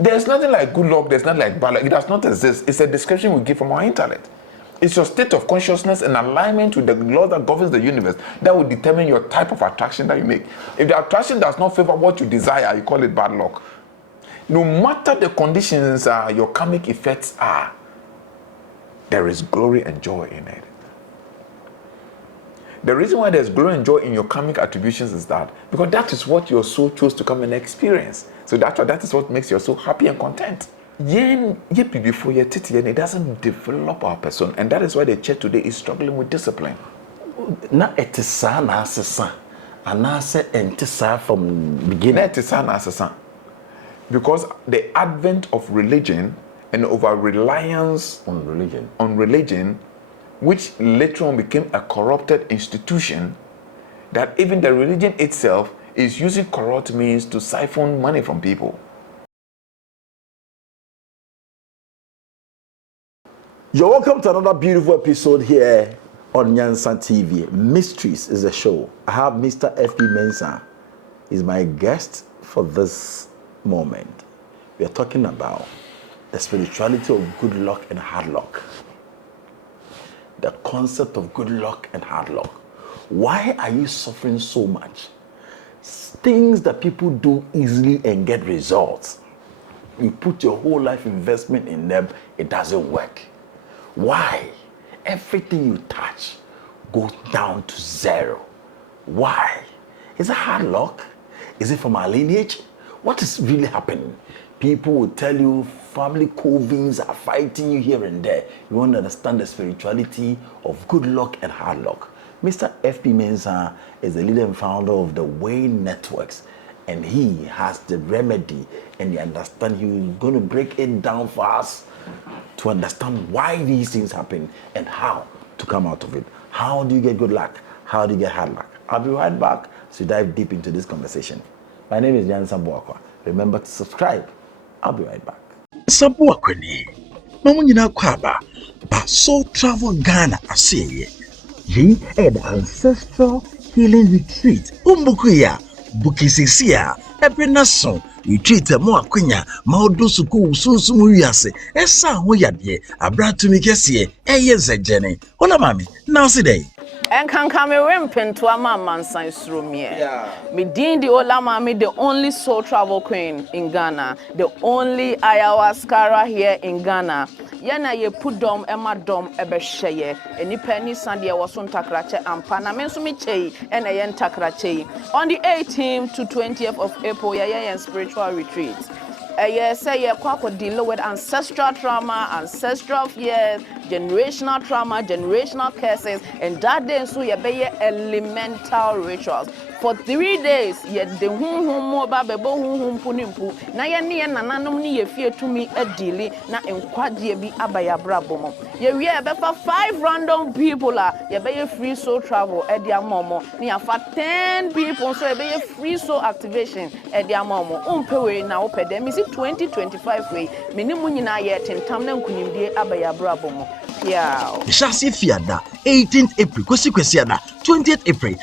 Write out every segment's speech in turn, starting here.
There's nothing like good luck, there's nothing like bad luck. It does not exist. It's a description we give from our intellect. It's your state of consciousness in alignment with the law that governs the universe that will determine your type of attraction that you make. If the attraction does not favor what you desire, you call it bad luck. No matter the conditions your karmic effects are, there is glory and joy in it. The reason why there's glory and joy in your karmic attributions is that because that is what your soul chose to come and experience. So that is what makes your soul happy and content. Before it doesn't develop our person, and that is why the church today is struggling with discipline. Na etisa na asesa, anase entisa from beginning. Na etisa na asesa, because the advent of religion and over reliance on religion, which later on became a corrupted institution, that even the religion itself is using corrupt means to siphon money from people. You're welcome to another beautiful episode here on MENSAH TV. Mysteries is a show. I have Mr. FP MENSAH. He's my guest for this moment. We are talking about the spirituality of good luck and hard luck. The concept of good luck and hard luck. Why are you suffering so much? Things that people do easily and get results. You put your whole life investment in them, it doesn't work. Why? Everything you touch goes down to zero. Why? Is it hard luck? Is it from our lineage? What is really happening? People will tell you family covens are fighting you here and there. You want to understand the spirituality of good luck and hard luck. Mr. FP MENSAH is the leader and founder of the Way Networks, and he has the remedy and the understanding. He's going to break it down for us to understand why these things happen and how to come out of it. How do you get good luck? How do you get hard luck? I'll be right back to dive deep into this conversation. My name is Jansan Boakwa. Remember to subscribe. I'll be right back. Sabuakweni, Mamunina Kwaba, Baso Travel Ghana Aseye. Ye the Ancestral Healing Retreat. Umbukuya, Bukisisia, Ebenason, Retreat Moa Quenya, Maudosuku, Sunsumuyase, Esa Hoyade, Abratumikesi, Eyes Jenny. Hola, Mammy, now today. And can come a rampant to a man science room here. Me Dean the Olamami, the only soul travel queen in Ghana, the only ayahuascara here in Ghana. Yana ye put dom Emma dom ebesheye, and ni penny Sunday was on takrache and panamensumiche and a yen takrache. On the 18th to 20th of April, and spiritual retreat. Yes, say kwako deal with ancestral trauma, ancestral fears, generational trauma, generational curses, and that day so you be elemental rituals. For 3 days, yet the mo babebo punimpu, na ye ni nananom ni ye fear to me a dilly, na enquadie be abaya brabomo. Ye befa 5 random people ye be free soul travel at their momo, near for 10 people, so ye be free soul activation at their momo. Umpewe na opedem is 2025 way, minimunina yet in Tamna Kunimde abaya brabomo. Yeah. Shasi Fiada, 18th April, Kwesikwesiada, 20th April.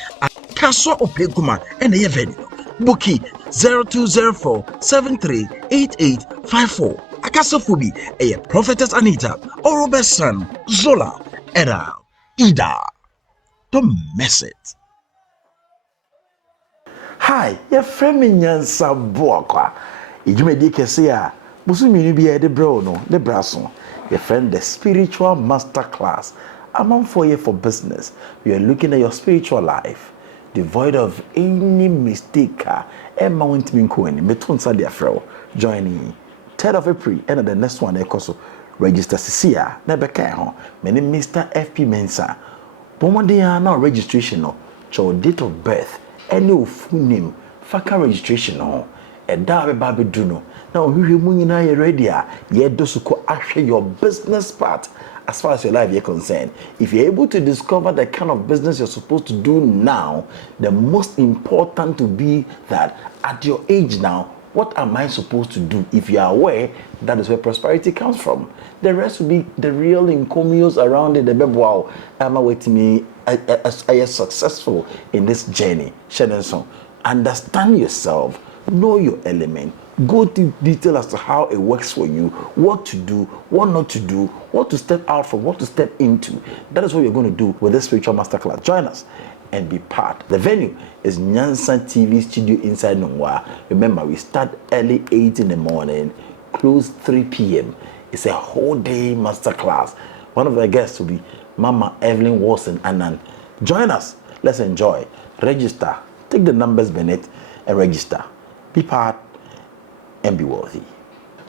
Kaswa Opeguma and the venue. Bookie 0204-738854. Akasofubi, a Prophetess Anita, or Robert's son, Zola, Era, Ida. Don't mess it. Hi, your friend Jansan Boakwa. Ijumedi Kesia, Musumi be the Brono, the Brasso. Your friend, the spiritual master class. Among 4 years for business. We are looking at your spiritual life. Devoid of any mistake, and Mount Minkoen, Metun Sadia Fro, joining 3rd of April, and the next one, also register Cecilia, never care. Many Mr. FP MENSAH. Pomodia now registration, no, your date of birth, any full name, Faka registration, no, and Dabe Baby Duno. Now, we are ready, yet those who actually your business part. As far as your life is concerned, if you're able to discover the kind of business you're supposed to do now, the most important to be that at your age now, What am I supposed to do? If you are aware, that is where prosperity comes from. The rest will be the real encomiums around it. The baby, wow, am I waiting me? I am successful in this journey. Shenanson, understand yourself, know your element, go to detail as to how it works for you, what to do, what not to do, what to step out from, what to step into. That is what you're going to do with this spiritual masterclass. Join us and be part. The venue is Nyansa TV studio inside Nongwa. Remember, we start early 8 in the morning, close 3 p.m. It's a whole day masterclass. One of the guests will be Mama Evelyn Wilson Annan. Join us. Let's enjoy. Register. Take the numbers, Bennett, and register. Be part and be worthy.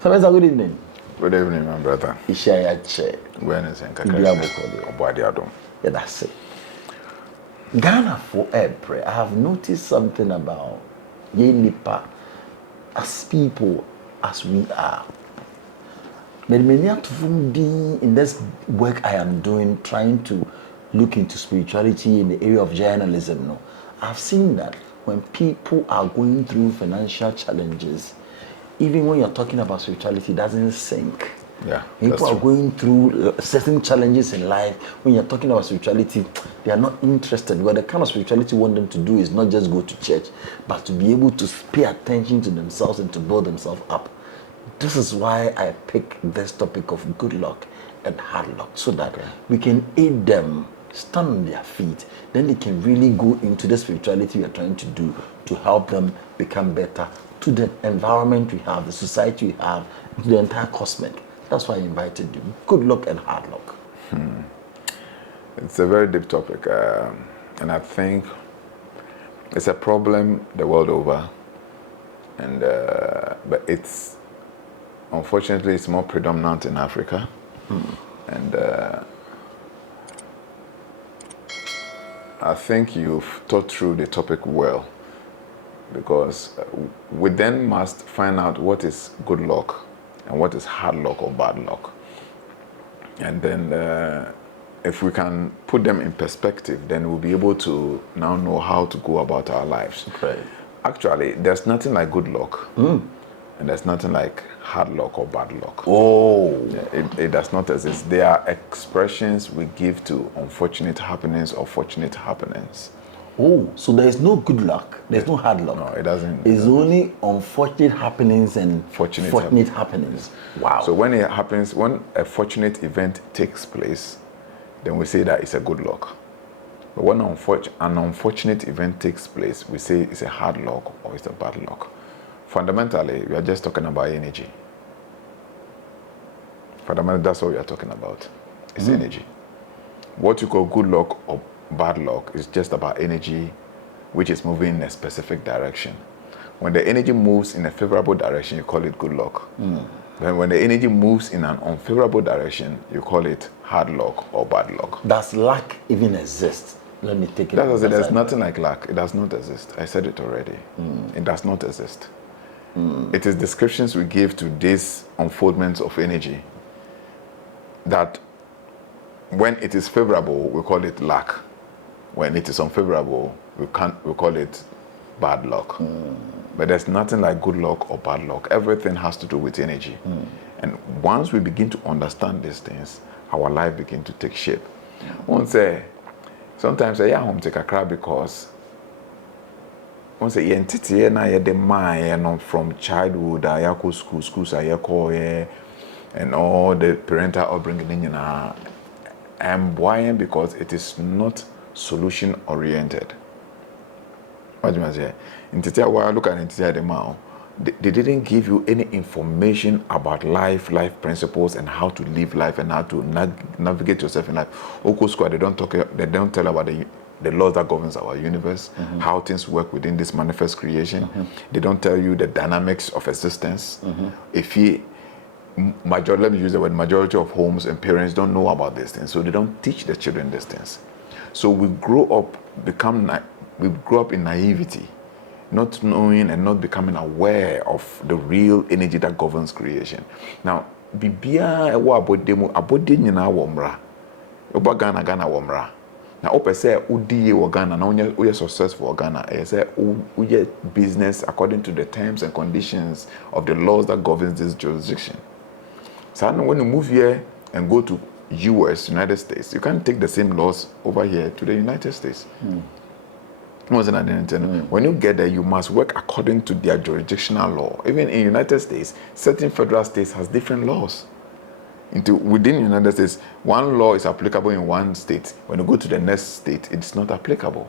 So, good evening. Good evening, my brother. Ishayache. Awareness and Yeah, that's it. Ghana for April, I have noticed something about Yenipa as people as we are. Many in this work I am doing, trying to look into spirituality in the area of journalism. No, I've seen that when people are going through financial challenges, even when you're talking about spirituality, it doesn't sink. Yeah, people are going through certain challenges in life. When you're talking about spirituality, they are not interested. Because the kind of spirituality you want them to do is not just go to church, but to be able to pay attention to themselves and to build themselves up. This is why I pick this topic of good luck and hard luck, so that we can aid them stand on their feet. Then they can really go into the spirituality we are trying to do to help them become better to the environment we have, the society we have, to the entire cosmic. That's why I invited you. Good luck and hard luck. It's a very deep topic, and I think it's a problem the world over, and but it's unfortunately it's more predominant in Africa, and I think you've thought through the topic well, because we then must find out what is good luck and what is hard luck or bad luck. And then if we can put them in perspective, then we'll be able to now know how to go about our lives. Right. Actually, there's nothing like good luck, and there's nothing like hard luck or bad luck. Oh. It does not exist. They are expressions we give to unfortunate happenings or fortunate happenings. Oh, so there is no good luck. There's no hard luck. No, it doesn't. It's only unfortunate happenings and fortunate happenings. Wow. So when it happens, when a fortunate event takes place, then we say that it's a good luck. But when an unfortunate event takes place, we say it's a hard luck or it's a bad luck. Fundamentally, we are just talking about energy. Fundamentally, that's what we are talking about. It's energy. What you call good luck or bad luck is just about energy which is moving in a specific direction. When the energy moves in a favorable direction, you call it good luck. But when the energy moves in an unfavorable direction, you call it hard luck or bad luck. Does luck even exist? Let me take it. There's nothing like luck. It does not exist. I said it already. It does not exist. It is descriptions we give to these unfoldments of energy that when it is favorable, we call it luck. When it is unfavorable, we call it bad luck. But there's nothing like good luck or bad luck. Everything has to do with energy. And once we begin to understand these things, our life begins to take shape. One say, sometimes I home take a crowd because one say entity na ye the mind from childhood I go schools I call and all the parental upbringing I'm why because it is not solution oriented. What do you say? Entity while look at entity the mouth. They didn't give you any information about life principles, and how to live life and how to navigate yourself in life. Oko Square, they don't tell about the laws that governs our universe, how things work within this manifest creation. They don't tell you the dynamics of existence. Let me use the word, majority of homes and parents don't know about these things, so they don't teach the children these things. So we grow up in naivety, not knowing and not becoming aware of the real energy that governs creation. Now, bibia ewa abode nyina wo mra. Oba Ghana wo mra. Now, open say udi Ghana, now we are successful Ghana. I say we get business according to the terms and conditions of the laws that governs this jurisdiction. So when you move here and go to US, United States, you can't take the same laws over here to the United States. When you get there, you must work according to their jurisdictional law. Even in United States, certain federal states has different laws. Within the United States, one law is applicable in one state. When you go to the next state, it's not applicable.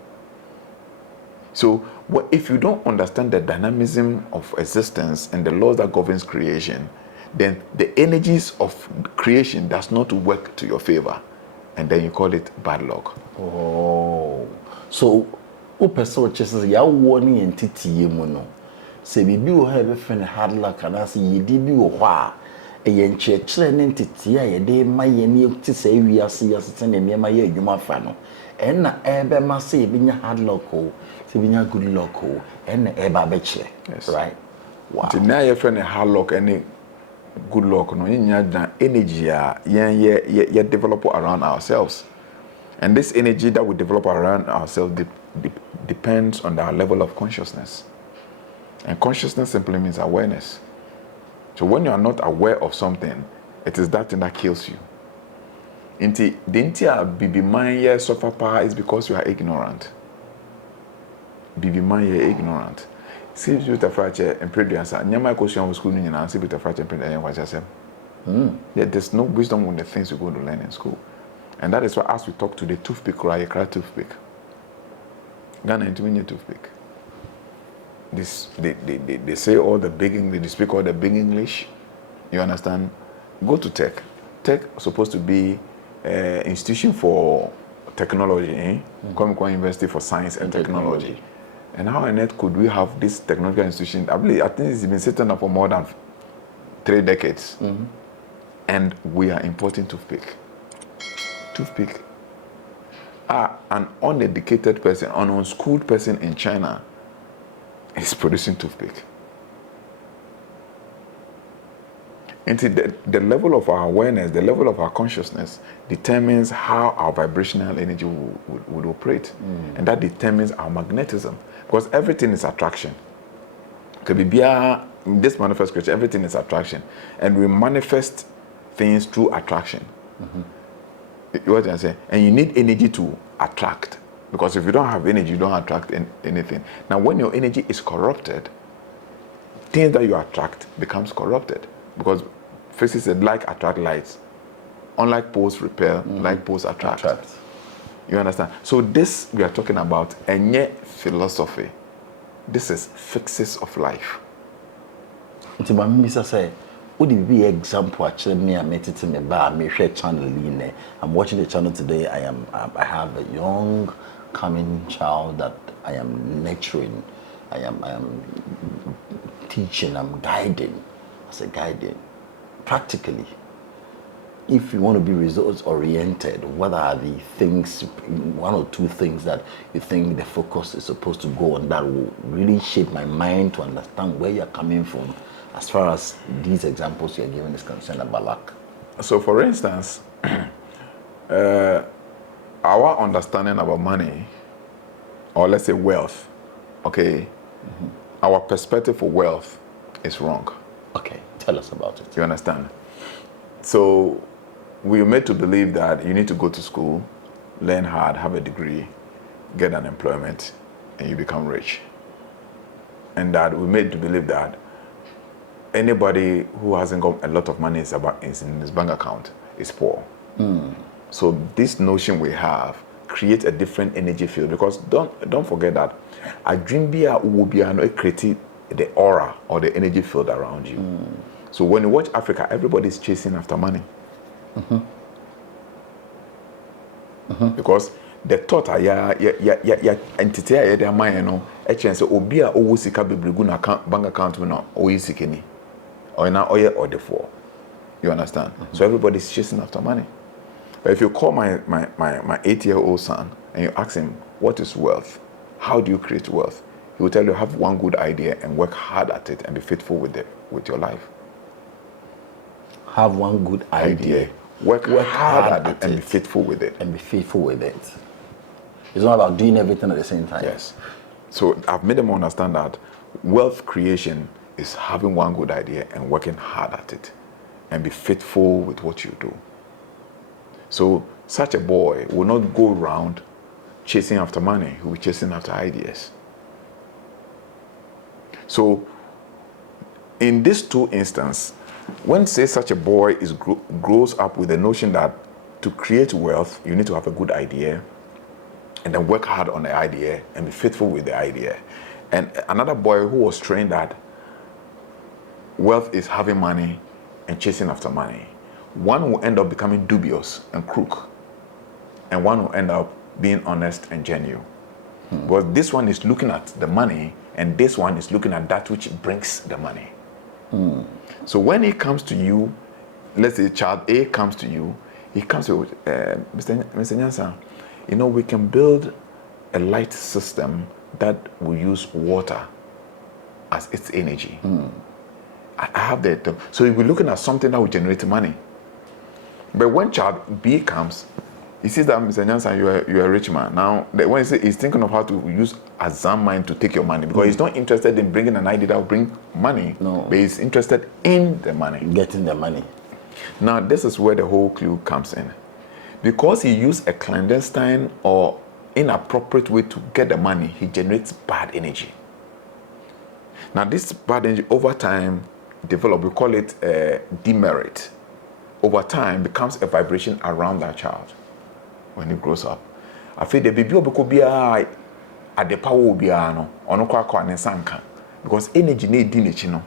So if you don't understand the dynamism of existence and the laws that governs creation, then the energies of creation does not work to your favor. And then you call it bad luck. Oh. So, o person chases ya warning entity yemono. Se bibi o have friend hard luck and as ye di bi o hwa. E ye nchechire ne entity a ye de ma ye ne ti se wi ase ya se ne ma ye adwuma fa no. En na ebe ma se bi nya hard luck o, se bi nya good luck o, en na eba be chire. Yes. Right? Wow. So now your friend hard luck and good luck no nya energy ya develop around ourselves. And this energy that we develop around ourselves depends on our level of consciousness. And consciousness simply means awareness. So when you are not aware of something, it is that thing that kills you. The entire bibi mind suffer power is because you are ignorant. Bibi mind ignorant. See Peter Frache and Prediansa. Nyama question was school and see Peter Frache and Prediansa. There's no wisdom on the things you go to learn in school. And that is why as we talk to the toothpick, right? You cry toothpick. Ghana into toothpick. This they say all the big English, they speak all the big English. You understand? Go to tech. Tech is supposed to be an institution for technology, eh? Kwame University for Science and Technology. And how on earth could we have this technological institution? I think it's been sitting up for more than 3 decades. And we are importing toothpick. Toothpick. An uneducated person, an unschooled person in China is producing toothpick. And the level of our awareness, the level of our consciousness determines how our vibrational energy would operate. And that determines our magnetism. Because everything is attraction. In this manifest creature, everything is attraction. And we manifest things through attraction. What I'm saying? And you need energy to attract. Because if you don't have energy, you don't attract anything. Now, when your energy is corrupted, things that you attract becomes corrupted. Because physics said like attract lights. Unlike poles repel, like poles attract. You understand? So this we are talking about a philosophy. This is fixes of life. Mr. say, would it be example actually me I met it in the bar, me share channel in. I'm watching the channel today. I have a young coming child that I am nurturing. I am teaching, I'm guiding. I say guiding. Practically. If you want to be results oriented, what are the things, 1 or 2 things that you think the focus is supposed to go on that will really shape my mind to understand where you're coming from as far as these examples you're giving is concerned about luck? So for instance, our understanding about money, or let's say wealth, okay, our perspective for wealth is wrong. Okay, tell us about it. You understand? So we are made to believe that you need to go to school, learn hard, have a degree, get an employment, and you become rich. And that we're made to believe that anybody who hasn't got a lot of money is in his bank account is poor. So this notion we have creates a different energy field, because don't forget that a dream will be create the aura or the energy field around you. So when you watch Africa, everybody's chasing after money. Because the thought entity their mind a chance obi a owo sika bebregu na bank account no oyi sikeni or na oye or the four. You understand? So everybody's chasing after money. But if you call my 8-year-old son and you ask him what is wealth, how do you create wealth, he will tell you have one good idea and work hard at it and be faithful with your life. Have one good idea. Work hard at it and be faithful with it. And be faithful with it. It's not about doing everything at the same time. Yes. So I've made them understand that wealth creation is having one good idea and working hard at it and be faithful with what you do. So such a boy will not go around chasing after money. He will be chasing after ideas. So in these two instances, when say such a boy grows up with the notion that to create wealth, you need to have a good idea and then work hard on the idea and be faithful with the idea. And another boy who was trained that wealth is having money and chasing after money, one will end up becoming dubious and crook, and one will end up being honest and genuine. But this one is looking at the money, and this one is looking at that which brings the money. So when he comes to you, let's say child A comes to you, he comes to Mr. Nyansa, we can build a light system that will use water as its energy. I have that. So we're looking at something that will generate money. But when child B comes, he sees that Mr. Nyansa, you're a rich man. Now, when he's thinking of how to use Azam mind to take your money, because he's not interested in bringing an idea that will bring money, but he's interested in the money. Getting the money. Now, this is where the whole clue comes in. Because he used a clandestine or inappropriate way to get the money, he generates bad energy. Now, this bad energy over time develop, we call it demerit. Over time becomes a vibration around that child when he grows up. I feel the baby will be at the power will be no because energy need dinner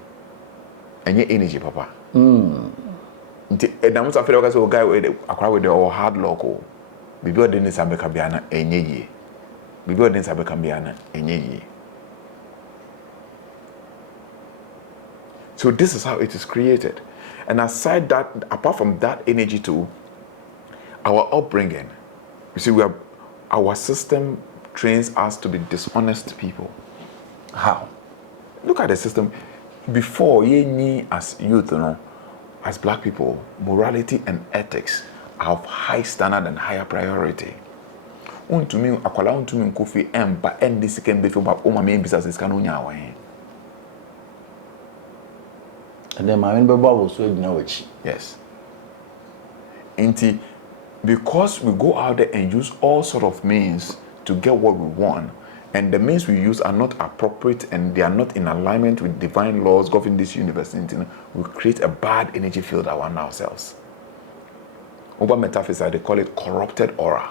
and your energy, papa. And I'm afraid of a guy with the hard local. Baby didn't sabe kabiana enye. Baby didn't sabe kabiana enye. So this is how it is created. And aside that, apart from that energy too, our upbringing, you see, our system trains us to be dishonest people. How? Look at the system. Before, as youth, as black people, morality and ethics are of high standard and higher priority. Untumi akwala untumi nkofi empa endi second before ba o mama business is kan onya awan. And then my member was so which. Yes. Because we go out there and use all sort of means to get what we want, and the means we use are not appropriate and they are not in alignment with divine laws governing this universe, we create a bad energy field around ourselves. Over metaphysics, they call it corrupted aura.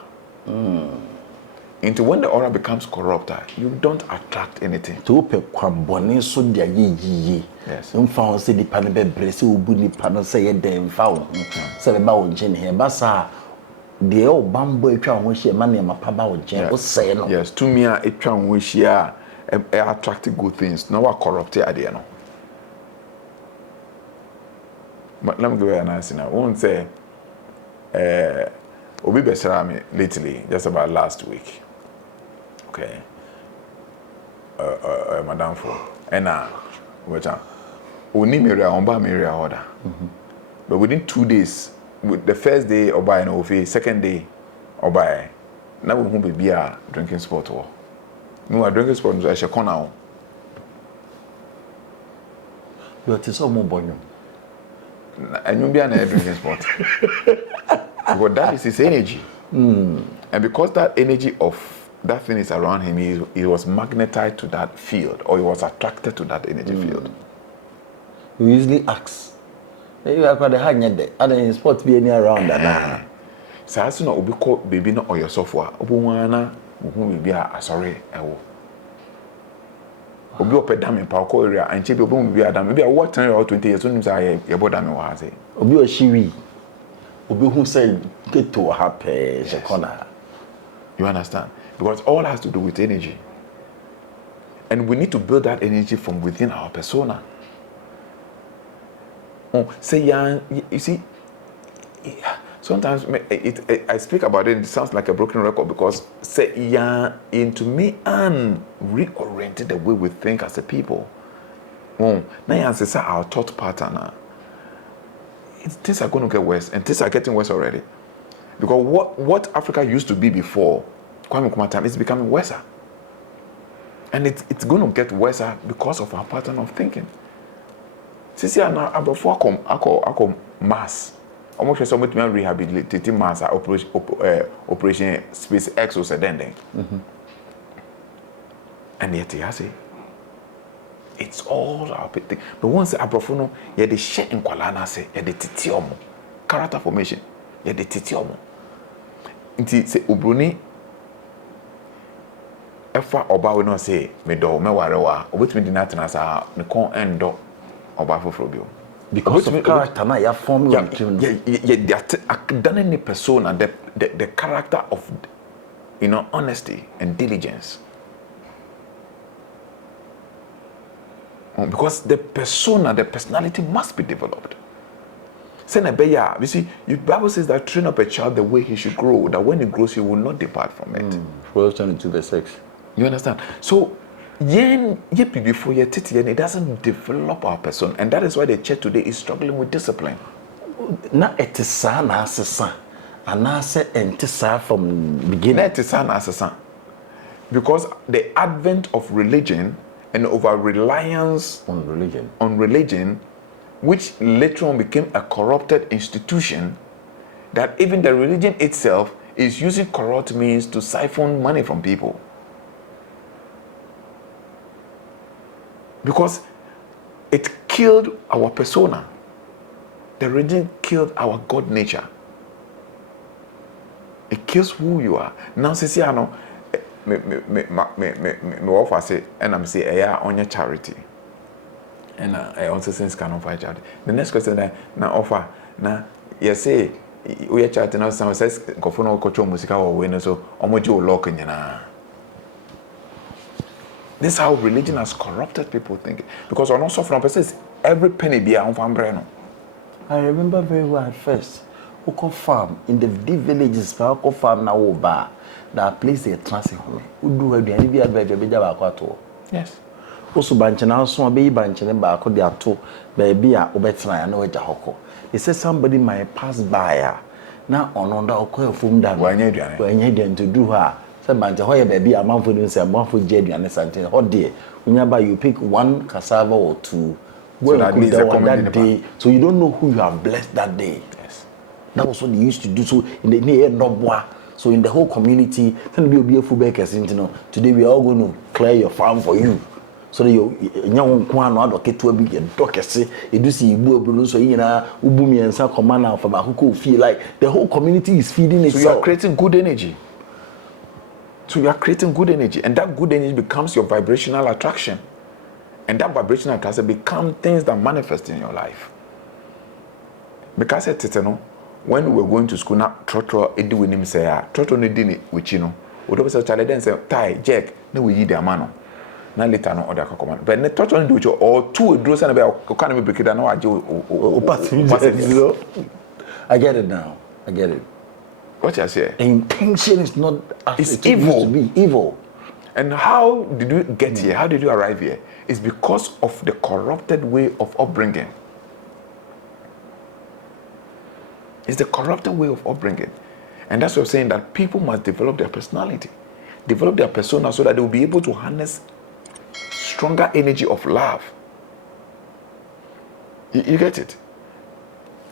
Into when the aura becomes corrupted, you don't attract anything. To pe kwambone so dia ye. Yes. Mfa on se di pa ne bebre se obu ni pa no se ye den fa wo. Se le ba wo nche ne ba sa de o bambo etwa ho hie ma ne mapa ba wo nche o se no. Yes, to me etwa ho hie attract good things. No wa corrupted ade no. But let me give you an answer now. Won't say Obi besra me lately, just about last week. Okay. Madam for which only area order. But within 2 days, with the first day or by no second day or by now we won't be drinking sport or no a drinking sport I shall now. You are so more bonyo. And you'll be an drinking sport. But that is his energy. And because that energy of that thing is around him, he was magnetized to that field, or he was attracted to that energy field. We usually ask, you are quite a high net, and sport be any around that. So as soon as we call baby no or your software, Obuana will be a sorry. Obi opedam in Pauko area and Chibi will be a dam. Maybe a what 10 or 20 years soon as I about dam was it. Obi or Shiwi. Obi who said get to happy corner. You understand? Because all has to do with energy. And we need to build that energy from within our persona. Say, you see, sometimes I speak about it sounds like a broken record because say, into me and reoriented the way we think as a people. Now, it's our thought pattern. Things are going to get worse, and things are getting worse already. Because what Africa used to be before Kwame Nkrumah time, it's becoming worse. And it's going to get worse because of our pattern of thinking. Sisi ana abafo akom mass. Almost so much rehabilitating mass operation space X or sedending. And yet he has it's all our thing. But once abafo no ye the share in kwala say ye the titi omo character formation ye the titi omo. Nti se obroni efa oba we no say me do me ware wa obetumi di na tena sa me kon endo oba foforo bio because of character na ya form yeah done any persona the character of honesty and diligence. Because the persona, the personality must be developed. You see, the Bible says that train up a child the way he should grow, that when he grows, he will not depart from it. Proverbs 22:6. You understand? So, before it doesn't develop our person, and that is why the church today is struggling with discipline. Na etisa na asesa, anase entisa from beginning. Na etisa na asesa, because the advent of religion and over reliance on religion, which later on became a corrupted institution, that even the religion itself is using corrupt means to siphon money from people. Because it killed our persona. The religion killed our God nature. It kills who you are. Now, see, I know, me offer say, and I'm say, on your charity. And I also say, can offer charity. The next question, now offer, now, you say, we are charity now, some says, go for no cultural music or winner, so, omojo lock in your. This is how religion has corrupted people thinking. Because on also from says every penny be on fambreno. I remember very well at first. Oko farm in the deep villages, Oko farm na oba. That place they transit home. Udu have any be advert be jaba kwato. Yes. Also banchena so be banchena ba ko de ato baby a obetra na waja hoko. They say somebody might pass by na ononda okọ efum da. Wanye aduane to do her. Bante hoye baby amanfo dun say amanfo je aduane something ho de unyaba you pick one cassava or two so that day so you don't know who you have blessed that day. Yes, that was what they used to do. So in the near Nobwa, so in the whole community, today we are all going to clear your farm for you so that you young one or advocate to be a doctor say you do see you so ubumi and some commander from who feel like the whole community is feeding itself. So you are creating good energy. So you are creating good energy, and that good energy becomes your vibrational attraction. And that vibrational attraction becomes things that manifest in your life. Because when we were going to school, now Trotro Edu with him say, Trotro ne dini with you know. Odo say Charlie then say, Tai, Jack, no we the amano. Now later no other command. But ne Trotro do you or two draws and about economy break it down. I get it now. I get it. What you say? The intention is not as it's it evil. used to be evil. And how did you get here? How did you arrive here? It's because of the corrupted way of upbringing. It's the corrupted way of upbringing. And that's what I'm saying, that people must develop their personality, develop their persona so that they will be able to harness stronger energy of love. You get it?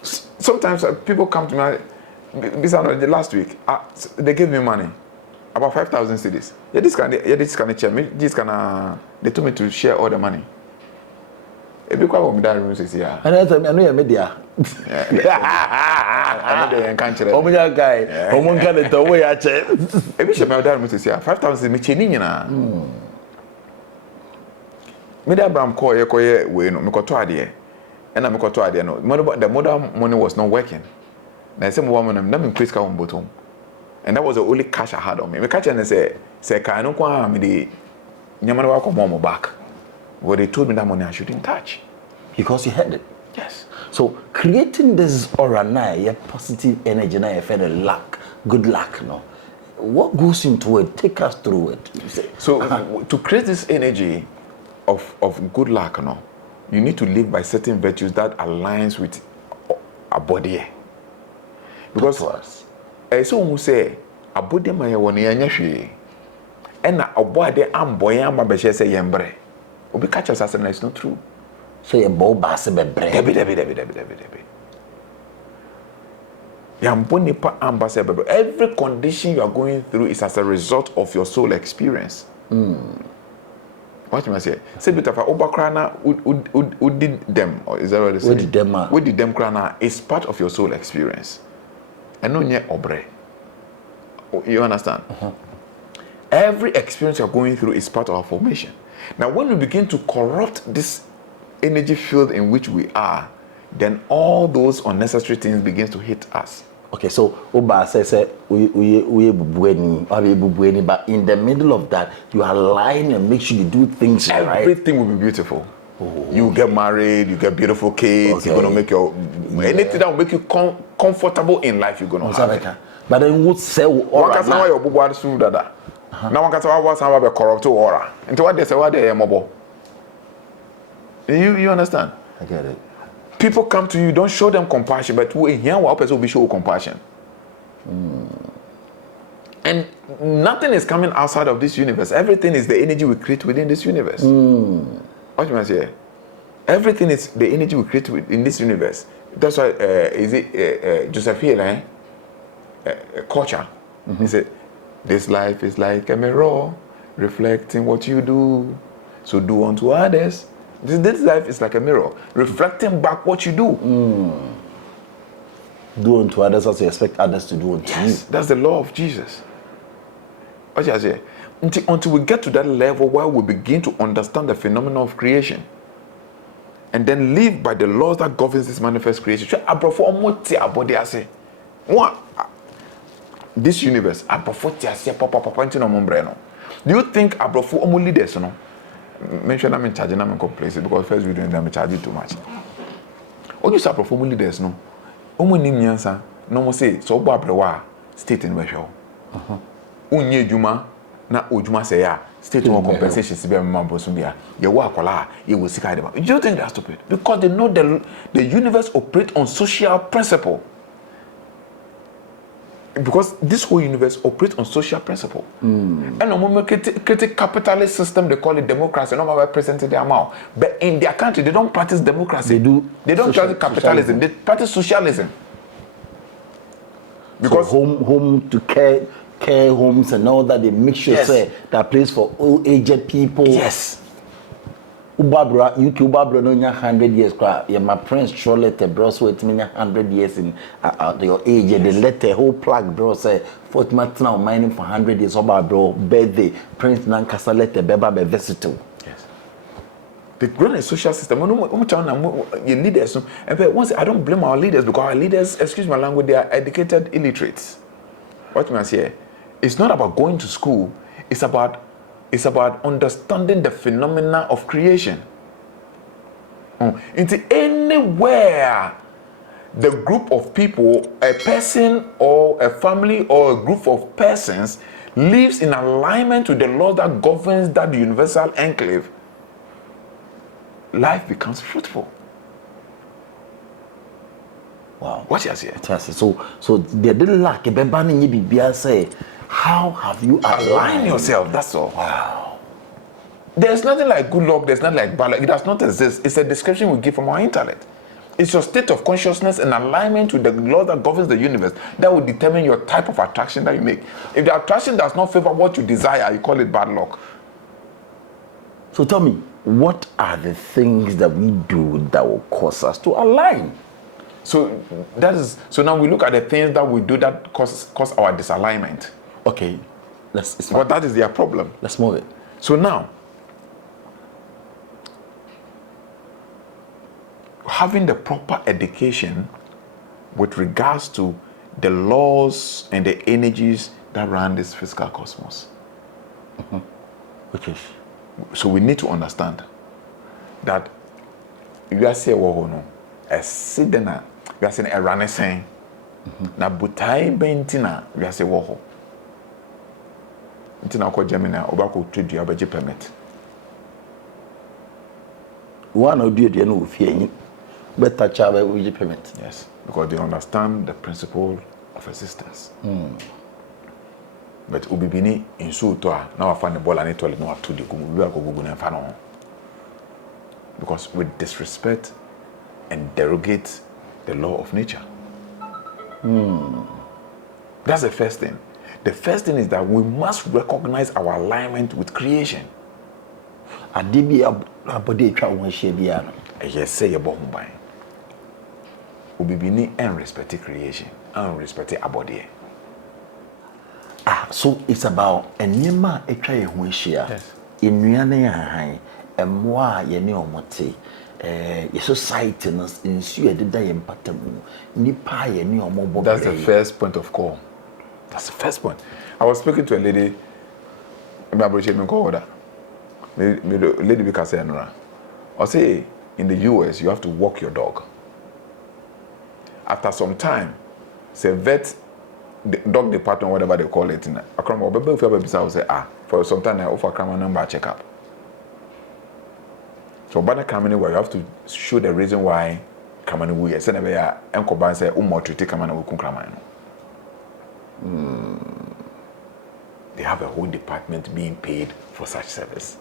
Sometimes people come to me, the last week, they gave me money, about 5,000 cedis. This kind of share me. They told me to share all the money. If you come that room, says yeah. And I know you're media. I know they can't share. Oh my guy, oh my God, the way I check. If you share my that room, says yeah, 5,000 me chini na. Me that Abraham call ye we no me koto ade. And I me koto ade no. The mother money was not working. Na say mo woman na me increase ka on bottom. And that was the only cash I had on me. Me catch and say ka no kwa me the nyamana wa come on back. But they told me that money I shouldn't touch. Because you had it. Yes. So creating this aura now, your positive energy now, you feel the luck, good luck, no. What goes into it? Take us through it. You say. So to create this energy of good luck, no, you need to live by certain virtues that aligns with a body. Because so who say abode ma ye woni anya hwe ena oboade amboye ama be hye say yembre obi catch us as it's not true so ye bo ba se be bre debi yambo nipa amba se be every condition you are going through is as a result of your soul experience. What you must say bit of Obakrana would did them, or is that what they say? Would did them krana is part of your soul experience. And no nye obre. You understand? Every experience you're going through is part of our formation. Now when we begin to corrupt this energy field in which we are, then all those unnecessary things begins to hit us. Okay, so Oba says we bubueni, but in the middle of that, you are lying and make sure you do things right. Everything will be beautiful. You get married, you get beautiful kids. You're gonna make your anything that will make you comfortable in life. You're gonna have it. But then would say what can say your bubu adu dada. Now one can say what some be corrupt aura. Into what they say what they mobile. You understand? I get it. People come to you, don't show them compassion, but we here what person will be show compassion. And nothing is coming outside of this universe. Everything is the energy we create within this universe. What you must say? Everything is the energy we create in this universe. That's why is it Joseph Hill, culture. He said, "This life is like a mirror, reflecting what you do. So do unto others." This life is like a mirror, reflecting back what you do. Do unto others as you expect others to do unto you. That's the law of Jesus. What I say? Until we get to that level where we begin to understand the phenomenon of creation, and then live by the laws that governs this manifest creation. This universe, do you think Abrofo omo leaders no? Mention I'm in charge and I'm in complacency because first we're doing them charge too much. What you say Abrofo leaders no? Omo nim nyansa no mo say so obo abrewa state in wehwe. Unye adwuma na odwuma say ya state no compensation si be mambo so bia ye wo akola ye wo sika dem. Do you think that's stupid? Because they know the universe operates on social principle. Because this whole universe operates on social principle. And no more create capitalist system, they call it democracy. No matter presenting their mouth. But in their country, they don't practice democracy. They don't practice capitalism. They practice socialism. Because so home to care homes and all that, they make sure say that place for old aged people. Yes. Ubabra, Ubabra no 100 years. Yeah, my prince Charlotte bro so it mean 100 years in your age. They let the whole plaque bro say for now mining for 100 years. Ubabra birthday Prince Nankasa let the beba be versatile. Yes. The growing social system. Your leaders. And once I don't blame our leaders because our leaders, excuse my language, they are educated illiterates. What you say? It's not about going to school. It's about understanding the phenomena of creation. Into anywhere the group of people, a person or a family or a group of persons lives in alignment with the law that governs that universal enclave, life becomes fruitful. Wow. What you say? So they didn't lack a bebani bibia say, how have you aligned yourself? That's all. Wow. There's nothing like good luck, there's nothing like bad luck. It does not exist. It's a description we give from our intellect. It's your state of consciousness in alignment with the law that governs the universe that will determine your type of attraction that you make. If the attraction does not favor what you desire, you call it bad luck. So tell me, what are the things that we do that will cause us to align? So now we look at the things that we do that cause our disalignment. Okay, but that is their problem. Let's move it. So now, having the proper education with regards to the laws and the energies that run this physical cosmos. Okay. So we need to understand that you are saying, no, a sidena, you are saying a running saying, na butai bentina, you are saying, woho. Intina ko Gemini, obako trade you abeje permit. One or do no fear, better chabe with permit. Yes, because they understand the principle of existence. But ubibini in so to now I find the ball and it toilet no to the gumu because we disrespect and derogate the law of nature. That's the first thing. The first thing is that we must recognize our alignment with creation. Adibi abode twa won hye bia no. Yes, say your bomb by. Ubibini and respect creation and respect abode. So it's about enema etwa ye ho hye. Yes. Enuane ya han, emwa ye ne omote. Your society in su ededa ye mpatamu. Nipa ye ne omobo. That's the first point of call. That's the first point. I was speaking to a lady. Lady because I say in the US you have to walk your dog. After some time, say vet, the dog department, whatever they call it, for some time I offer camera number checkup. So by the camera where you have to show the reason why camera we send a uncle say treat camera we can. They have a whole department being paid for such service.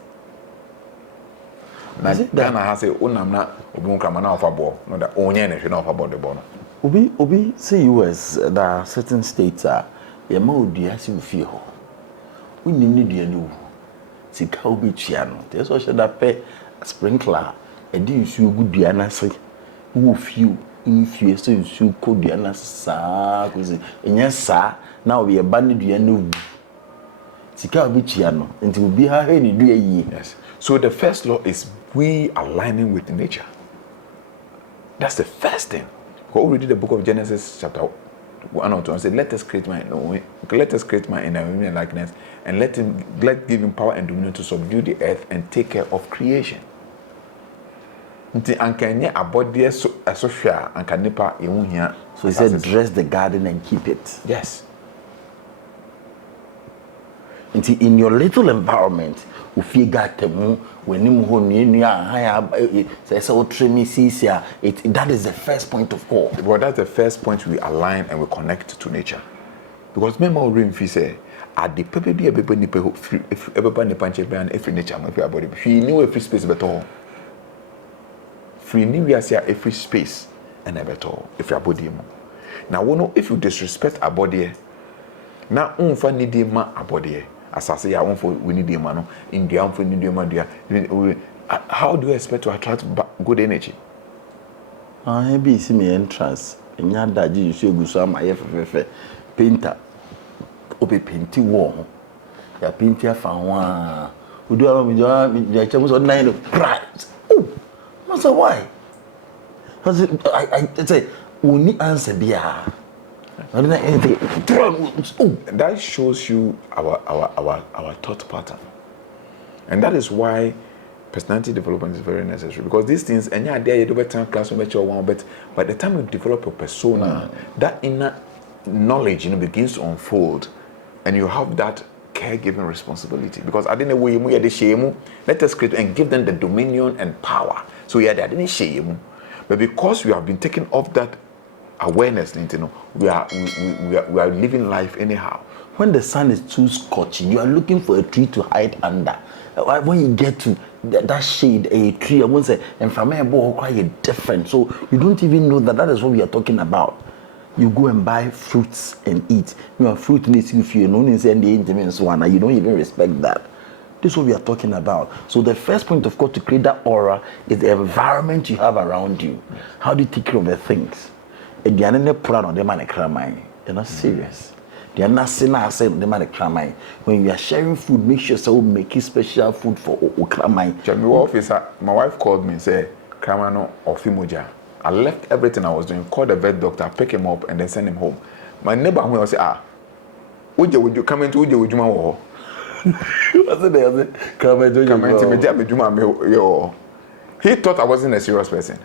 Now, Ghana has a unamna ubunkamana of a ball, not the only anything of about the bono. Obi say US there are certain states ye ma oduase wo fie ho. Wonni ni dua ni wo. Sika obi tua no. Te so hye da pe sprinkler e di nsu ogu dua na se. Wo fie in fie so nsu ko dua na saa ko se. Enye saa na obi e ba ni dua no wu. Sika obi tua no. Nti obi ha he ni dua yi. Yes. So the first law is we aligning with nature. That's the first thing. When we read the book of Genesis chapter 1 or 2 and say, let us create man in our image and likeness, and let give him power and dominion to subdue the earth and take care of creation. So he said, dress the garden and keep it. Yes. In your little environment, that is the first point of call. Well, that's the first point we align and we connect to nature. Because remember, we say, at the people be everybody every nature, everybody. Free new every space better. Free new we are every space and better if your body. Now, we know if you disrespect our body, now unfa need ma our body. As I say, I want for we need the man. India for need the man. How do you expect to attract good energy? Maybe see me entrance. Enya daji you see go so am aye painter. Obi painti wall. Ya painti afa wa. Odu am me ya chemu so nine bright. Oh. Master why? I say we answer bia. That shows you our thought pattern, and that is why personality development is very necessary, because these things and yeah, there you do better classroom better one, but by the time you develop a persona, that inner knowledge begins to unfold, and you have that caregiving responsibility. Because I didn't know we the shame. Let us create and give them the dominion and power. So yeah, they didn't shame, but because we have been taken off that awareness, we are living life anyhow. When the sun is too scorching, you are looking for a tree to hide under. When you get to that shade, a tree, I won't say, and from a ball quite different. So you don't even know that is what we are talking about. You go and buy fruits and eat. You know, fruit needs you feel no one send the intimate one, and you don't even respect that. This is what we are talking about. So the first point of call to create that aura is the environment you have around you. How do you take care of the things? They are not serious. They are not saying when you are sharing food, make sure so make special food for Okramai. My wife called me and said, Kramano or Fimoja. I left everything I was doing, called the vet doctor, pick him up, and then send him home. My neighbor will say, would you come into would you war? He thought I wasn't a serious person.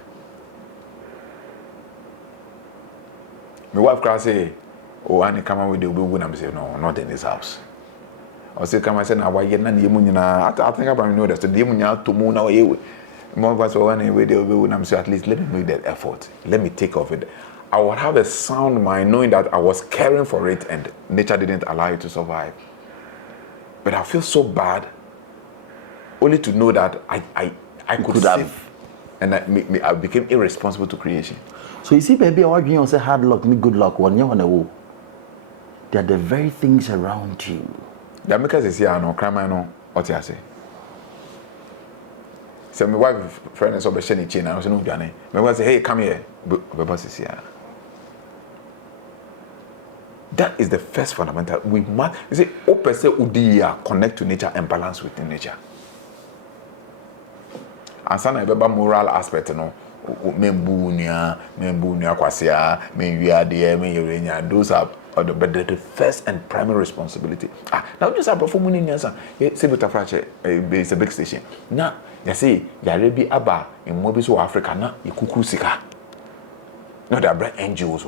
My wife can say, oh, I come with the woman. I'm saying, no, not in this house. I say, come and say, now, why you're not the Munina? I think I know that the Munya to moon away. More was one away the woman. I'm saying, at least let me make that effort. Let me take off it. I would have a sound mind knowing that I was caring for it and nature didn't allow it to survive. but I feel so bad only to know that I could have. save, and I became irresponsible to creation. So you see, baby, what you say hard luck, me good luck. When you're on a wall, they're the very things around you. The makers is here, no crime, no. What you say? So my wife friend is over Shani chain. I was no Johnny. My wife say, "Hey, come here." But boss is here. That is the first fundamental. We must. You see, open say udia connect to nature and balance within nature. And some about moral aspect, you know. Membunia, kwasia, menwiade, menyerenya. Those are the first and primary responsibility. Now just a performing in Yansa. Say Butafrache, it's a big station. Now, you see, Yarebi Abba in Mobiso Africa, na Ikukusika. No, they are brand NGOs.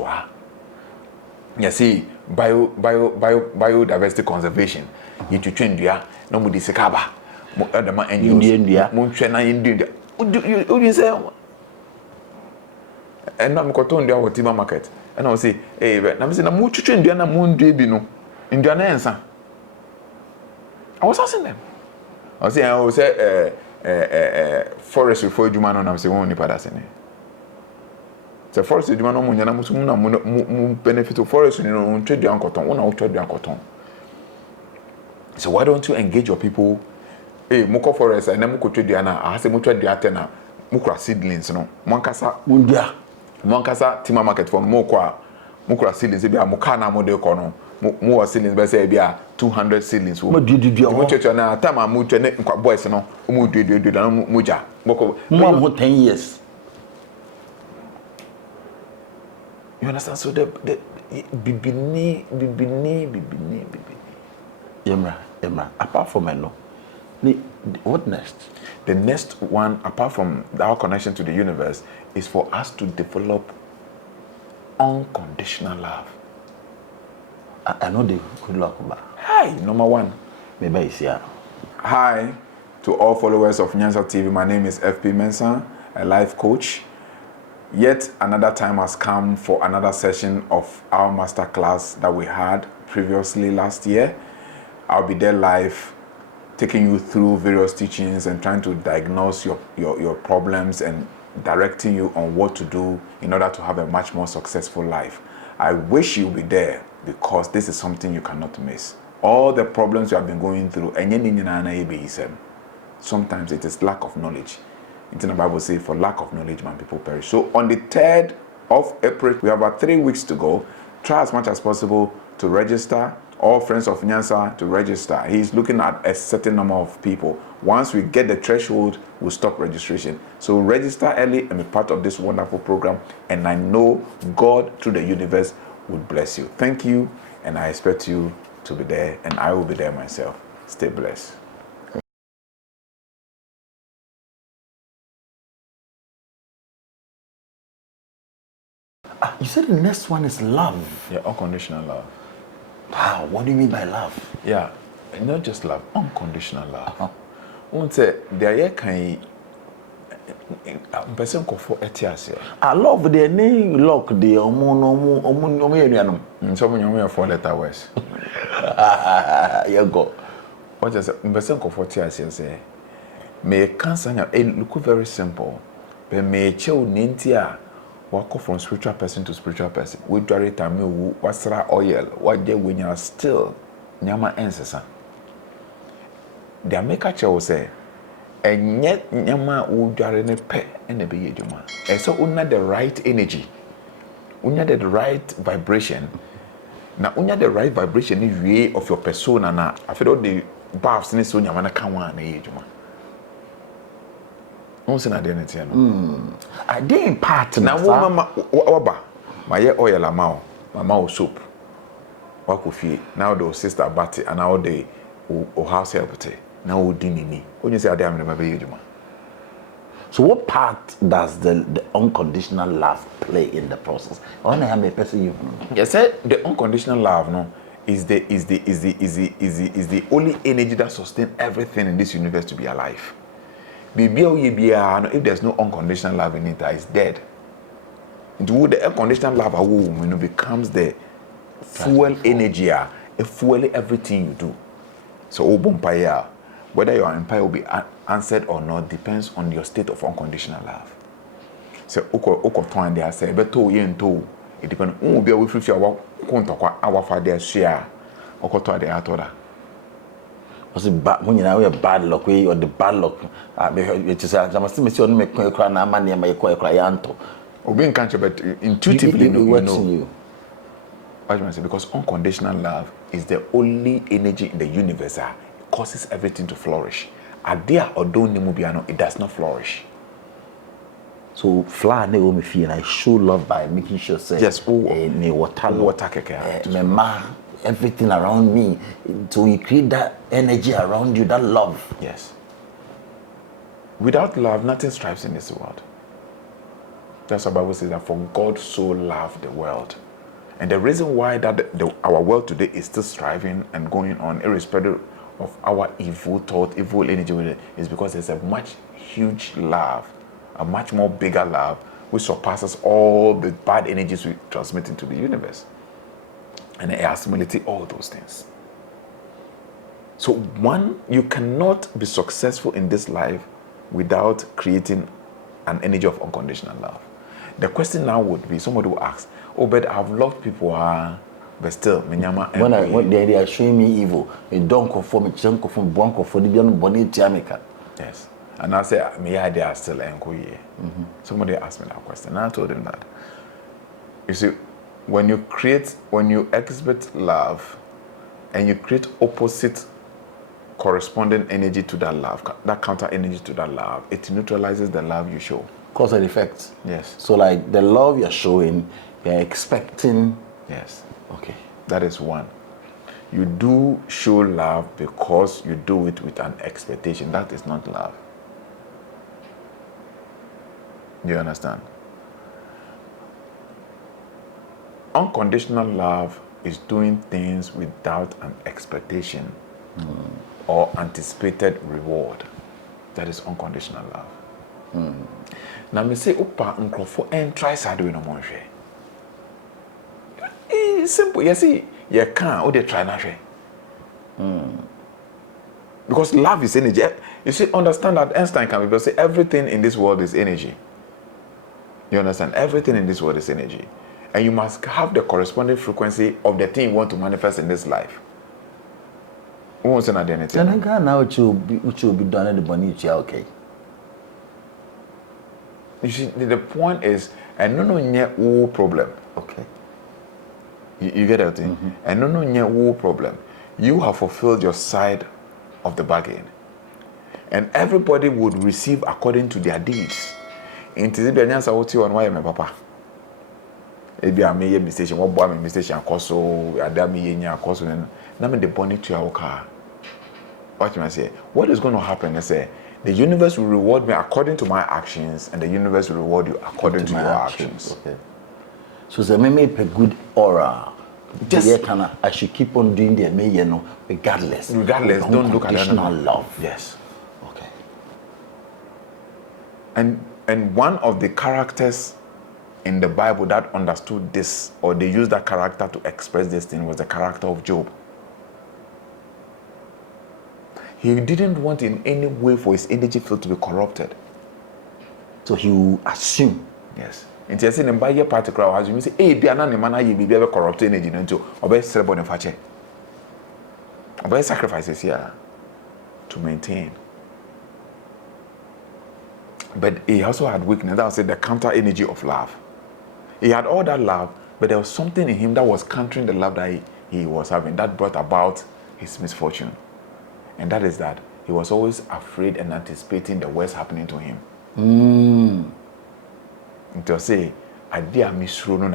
You see, biodiversity conservation. You to train dia, no Mudisikaba. The man NGOs. Munchena India. You say, and I'm cotton there with Tima Market. And I'll say, hey, but I'm saying, I'm much Indiana moon debino. Indiana answer. I was asking them. I was saying, forest before you man, and I'm saying, only Padasene. The forest, you man, Munana, benefit of forest, you know, trade the uncoton, one out trade the uncoton. So why don't you engage your people? Hey, Moko forest, and then Moko trade the Anna, I say, Mutra the Atena, Mukra seedlings, no, Moncasa, Mundia. Moncasa Tima Market for Mukra seedlings, be a Mukana model corner, more seedlings, but say be a 200 seedlings. What do you do? Now, time I moved to a boys, no, Muja, Moko, more 10 years. You understand? So the Bibini. Emra, apart from I know, what next? The next one, apart from our connection to the universe, is for us to develop unconditional love. I know the good luck, but Hi, number one. maybe it's here. Hi to all followers of MENSAH TV. My name is FP MENSAH, a life coach. Yet another time has come for another session of our masterclass that we had previously last year. I'll be there live, taking you through various teachings and trying to diagnose your problems and directing you on what to do in order to have a much more successful life. I wish you'll be there because this is something you cannot miss. All the problems you have been going through, sometimes it is lack of knowledge. The Bible says, for lack of knowledge, man, people perish. So on the 3rd of April, we have about 3 weeks to go. Try as much as possible to register. All friends of MENSAH to register. He's looking at a certain number of people. Once we get the threshold, we'll stop registration. So register early and be part of this wonderful program. And I know God, through the universe, would bless you. Thank you, and I expect you to be there, and I will be there myself. Stay blessed. You said the next one is love. Yeah, unconditional love. Wow, what do you mean by love? Yeah, not just love, unconditional love. Won't say there can person go for etias. I love the name lock the Some you 4 letter words. You go. What just person go for etias say? May cancer look very simple, but may chill nintia. Walk from spiritual person to spiritual person. We carry time you wasra oil. What they when you still nyama ensesa. The maker will say, and yet nyama will carry ne pe and ne be yeduma. And so una the right energy, una the right vibration. Now una the right vibration is way of your persona. Na I feel all the baths ne so nyama na kanwa na yeduma. I didn't part now. Mama, waba, my year oil amount, mama soap. Wakufi now the sister batty and now the house help. Now dinini. When you say I damn remember you, so what part does the unconditional love play in the process? I want to have a person you. Yes, sir. The unconditional love, no, is the only energy that sustains everything in this universe to be alive. If there's no unconditional love in it, it's dead. The unconditional love becomes the fuel energy, a fuel everything you do. So Obumpaya, whether your empire will be answered or not depends on your state of unconditional love. So oko ton there say beto ye nto it depend on be we free our kontokwa our father share oko to there atoda. Was it bad when you know bad luck way or the bad luck? It is I must miss you on me cry na man near my cry yanto. Obi nkanche but intuitively you know. You. What you say? Because unconditional love is the only energy in the universe that causes everything to flourish. Adia or don't it does not flourish. So flower ne me feel I show love by making sure say yes, me water me ma everything around me. So you create that energy around you, that love. Yes. Without love, nothing strives in this world. That's what the Bible says that for God so loved the world. And the reason why that our world today is still striving and going on, irrespective of our evil thought, evil energy with it, is because there's a much huge love, a much more bigger love, which surpasses all the bad energies we transmit into the universe. And it assimilates all those things. So one, you cannot be successful in this life without creating an energy of unconditional love. The question now would be, somebody will ask, oh, but I've loved people, but still, when they are showing me evil, me don't conform, me don't conform, don't conform, they don't boni tiamika. Yes. And I say, me they are still enkoye. Somebody asked me that question, and I told him that. You see, when you exhibit love, and you create opposite corresponding energy to that love, that counter energy to that love, it neutralizes the love you show. Cause and effect. Yes. So like the love you're showing, you're expecting. Yes. Okay. That is one. You do show love because you do it with an expectation. That is not love. You understand? Unconditional love is doing things without an expectation or anticipated reward. That is unconditional love. Now me say opa nkrofo and try side we no more hwe. It's simple. You see, you can't. Or they try not hwe. Because love is energy. You see, understand that Einstein can be say everything in this world is energy. You understand? Everything in this world is energy. And you must have the corresponding frequency of the thing you want to manifest in this life. Who wants to know anything? And then now it will be done in the bonnie, okay. You see, the point is, and no problem. Okay. You get that thing? And no problem. You have fulfilled your side of the bargain. And everybody would receive according to their deeds. In Tizibia Nyansa, what you on why my papa? Maybe I made a mistake, what boy mistake, and coso, Adami, and coso, and now the bonnet to our car. What you must say? What is going to happen? I say, the universe will reward me according to my actions, and the universe will reward you according to your actions. Okay. So the me a good aura. Yes. I should keep on doing the me, regardless. Regardless, don't look at unconditional love. Yes. Okay. And one of the characters in the Bible that understood this, or they used that character to express this thing, was the character of Job. He didn't want in any way for his energy field to be corrupted. So he will assume. Yes. And you see, in a particular, as you say, hey, be an animal, you be able to corrupt energy, into obey cerebral and fache. Obey sacrifices here to maintain. But he also had weakness. That was the counter energy of love. He had all that love, but there was something in him that was countering the love that he was having, that brought about his misfortune. And that is that he was always afraid and anticipating the worst happening to him. To say, I dear Miss Rono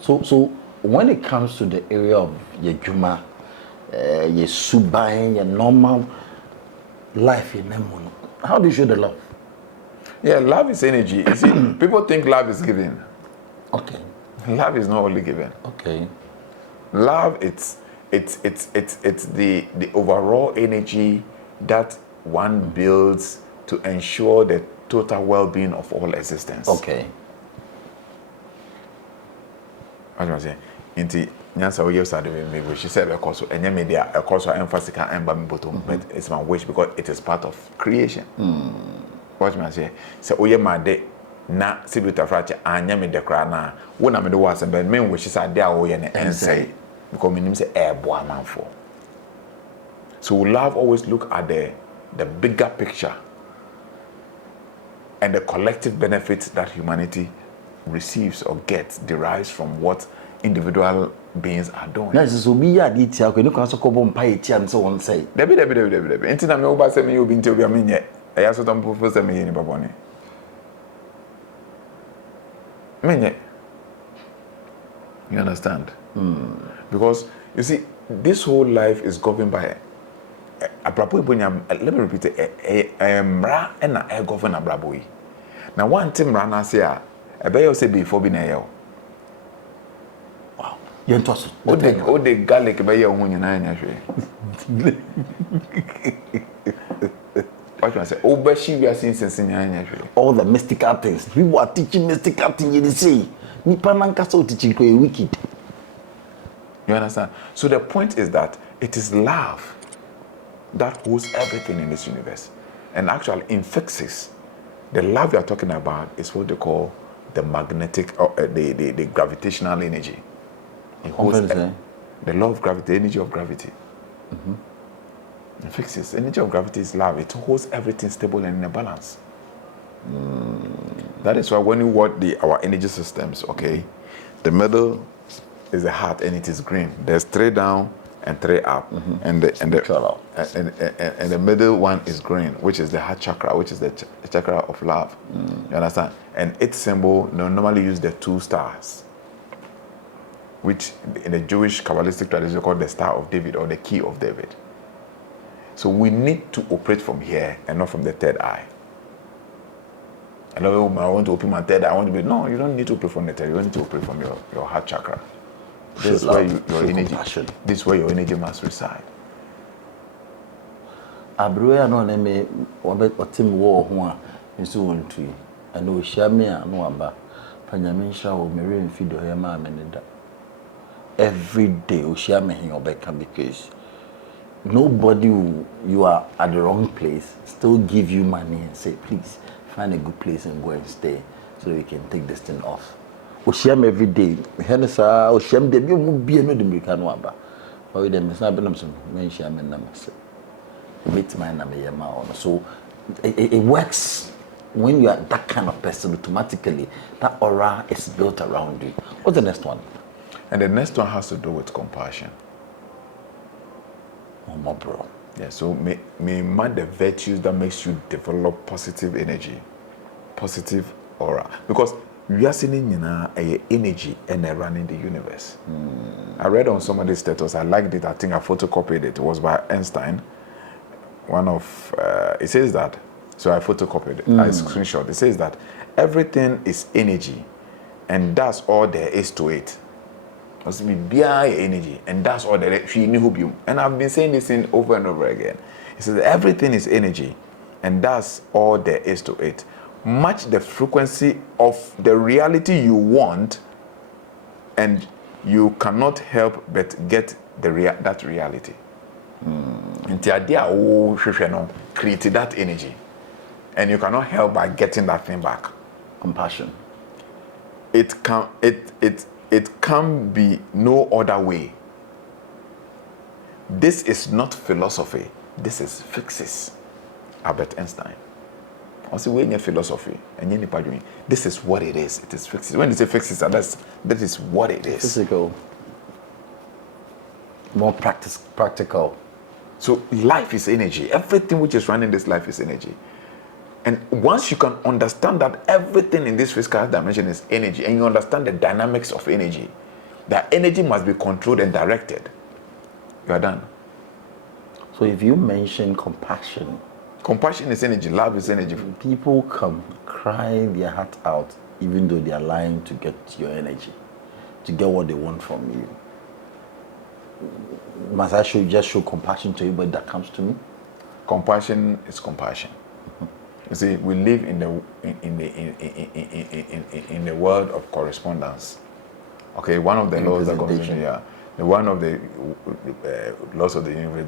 So when it comes to the area of your Juma, your Subai, your normal life in them, how do you show the love? Yeah, love is energy. You see, people think love is given. Okay. Love is not only given. Okay. Love, it's the overall energy that one builds to ensure the total well-being of all existence. Okay. What do I say? Inti nyansa we use ade me wish she said because enye media a cause emphasis can emba me bottom but it's my wish because it is part of creation. Watch me say oye ma de na sibuta frache anya me de kra na wo na me de was but me wish say ade a wo ye ne ensay because me nim say e bo amanfo. So love always look at the bigger picture and the collective benefits that humanity receives or gets derives from what individual beings are doing. Na so bi ya di tia ko ni kan so ko bom pa etia nse won say. Debi. Enti na me oba se me obi nti obi amenye. Eya so tam professor me ni babone. Menye. You understand? Because you see this whole life is governed by abrabo ibonya. Let me repeat it. Mra na e govern abrabo yi. Na one thing mra na say a ebe yo say before bi na ye. Yentoso. O de garlic be ye ho nyina anya hwe. What you say? O be shi wi asin sensen anya hwe. All the mystical things. People are teaching mystical things, you say. Nipa nanka so teaching ko wicked. You understand? So the point is that it is love that holds everything in this universe. And actually, in physics, the love we are talking about is what they call the magnetic or the gravitational energy. It holds the law of gravity, the energy of gravity. In physics, the energy of gravity is love. It holds everything stable and in a balance. That is why when you watch our energy systems, okay, the middle is the heart and it is green. There's 3 down and 3 up, and the middle one is green, which is the heart chakra, which is the chakra of love. You understand? And its symbol normally use the 2 stars, which in the Jewish Kabbalistic tradition called the Star of David or the Key of David. So we need to operate from here and not from the third eye. I want to open my third eye. I want to be no. You don't need to operate from the third. You need to operate from your heart chakra. This is where your energy. Compassion. This is where your energy must reside. Abroya no na me otim wo ho a nso wontu. Ana o hia me a no amba. Panyame nhira wo mere mfido he ma me ne da. Every day o hia me he obeka because nobody you are at the wrong place still give you money and say please find a good place and go and stay so you can take this thing off. O share me every day. He say o share me dey mu bia no de America no aba. For we dem say benam so men share me na say. Meet my na me yema on. So it works when you are that kind of person. Automatically that aura is built around you. What's the next one? And the next one has to do with compassion. Oh my bro. Yeah, so may the virtues that makes you develop positive energy, positive aura. Because we are seeing energy and running the universe. I read on somebody's status, I liked it, I think I photocopied it. It was by Einstein. One of, it says that, so I photocopied it, I screenshot. It says that everything is energy and that's all there is to it. Must be behind energy, and that's all that she knew. And I've been saying this thing over and over again. He says everything is energy, and that's all there is to it. Match the frequency of the reality you want, and you cannot help but get that reality. And the idea create that energy, and you cannot help by getting that thing back. Compassion. It can be no other way. This is not philosophy. This is physics. Albert Einstein. Also, when you philosophy and you need this is what it is. It is physics. When you say physics, that is what it is. Physical. More practical. So life is energy. Everything which is running this life is energy. And once you can understand that everything in this physical dimension is energy, and you understand the dynamics of energy, that energy must be controlled and directed, you are done. So if you mention compassion is energy, love is energy. People come crying their heart out, even though they are lying to get your energy, to get what they want from you. Must I just show compassion to everybody that comes to me? Compassion is compassion. You see, we live in the world of correspondence. Okay, one of the laws that governs Representation. one of the laws of the universe,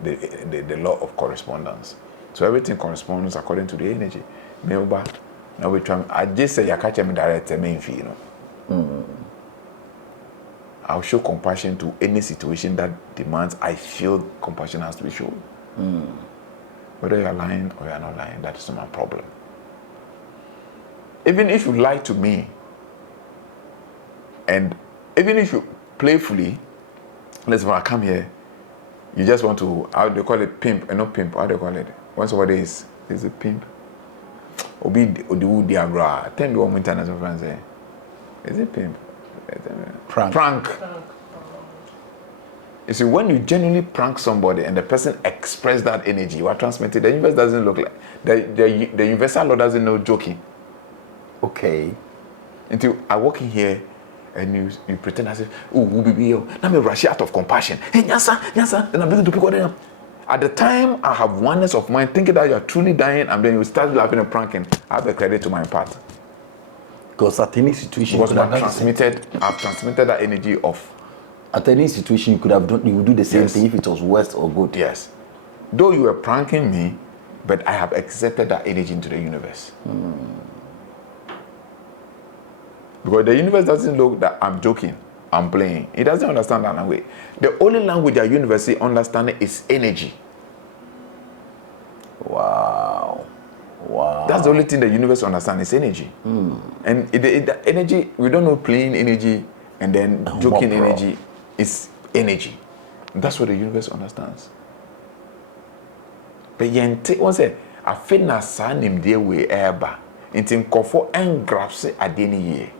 the law of correspondence. So everything corresponds according to the energy. Now we try. I just say I catch me direct main fee, I'll show compassion to any situation that demands I feel compassion has to be shown. Whether you're lying or you're not lying, that is not my problem. Even if you lie to me, and even if you playfully, let's say when I come here, you just want to, how do they call it, pimp, and not pimp, how do they call it? When somebody is a pimp? Obi the agra, tell me what my international friends say. Is it pimp? Prank. You see, when you genuinely prank somebody and the person express that energy, you are transmitting, the universe doesn't look like, the universal law doesn't know joking. Okay. Until I walk in here and you pretend as if, oh, we'll be here. Now me rush out of compassion. Hey, Nyasa, then I'm beginning to pick on them. At the time, I have oneness of mind, thinking that you're truly dying, and then you start laughing and pranking. I have the credit to my part. Because at any situation, Because I've transmitted that energy of. At any situation, you could have done, you would do the same thing if it was worse or good. Yes. Though you were pranking me, but I have accepted that energy into the universe. Because the universe doesn't look that I'm joking, I'm playing. It doesn't understand that language. The only language the universe understands is energy. Wow. That's the only thing the universe understands is energy. And the energy, we don't know playing energy and then joking energy is energy. That's what the universe understands. But yente one say I feel na sa nim de we eba. Nti nkofo engrapse ade ni ye.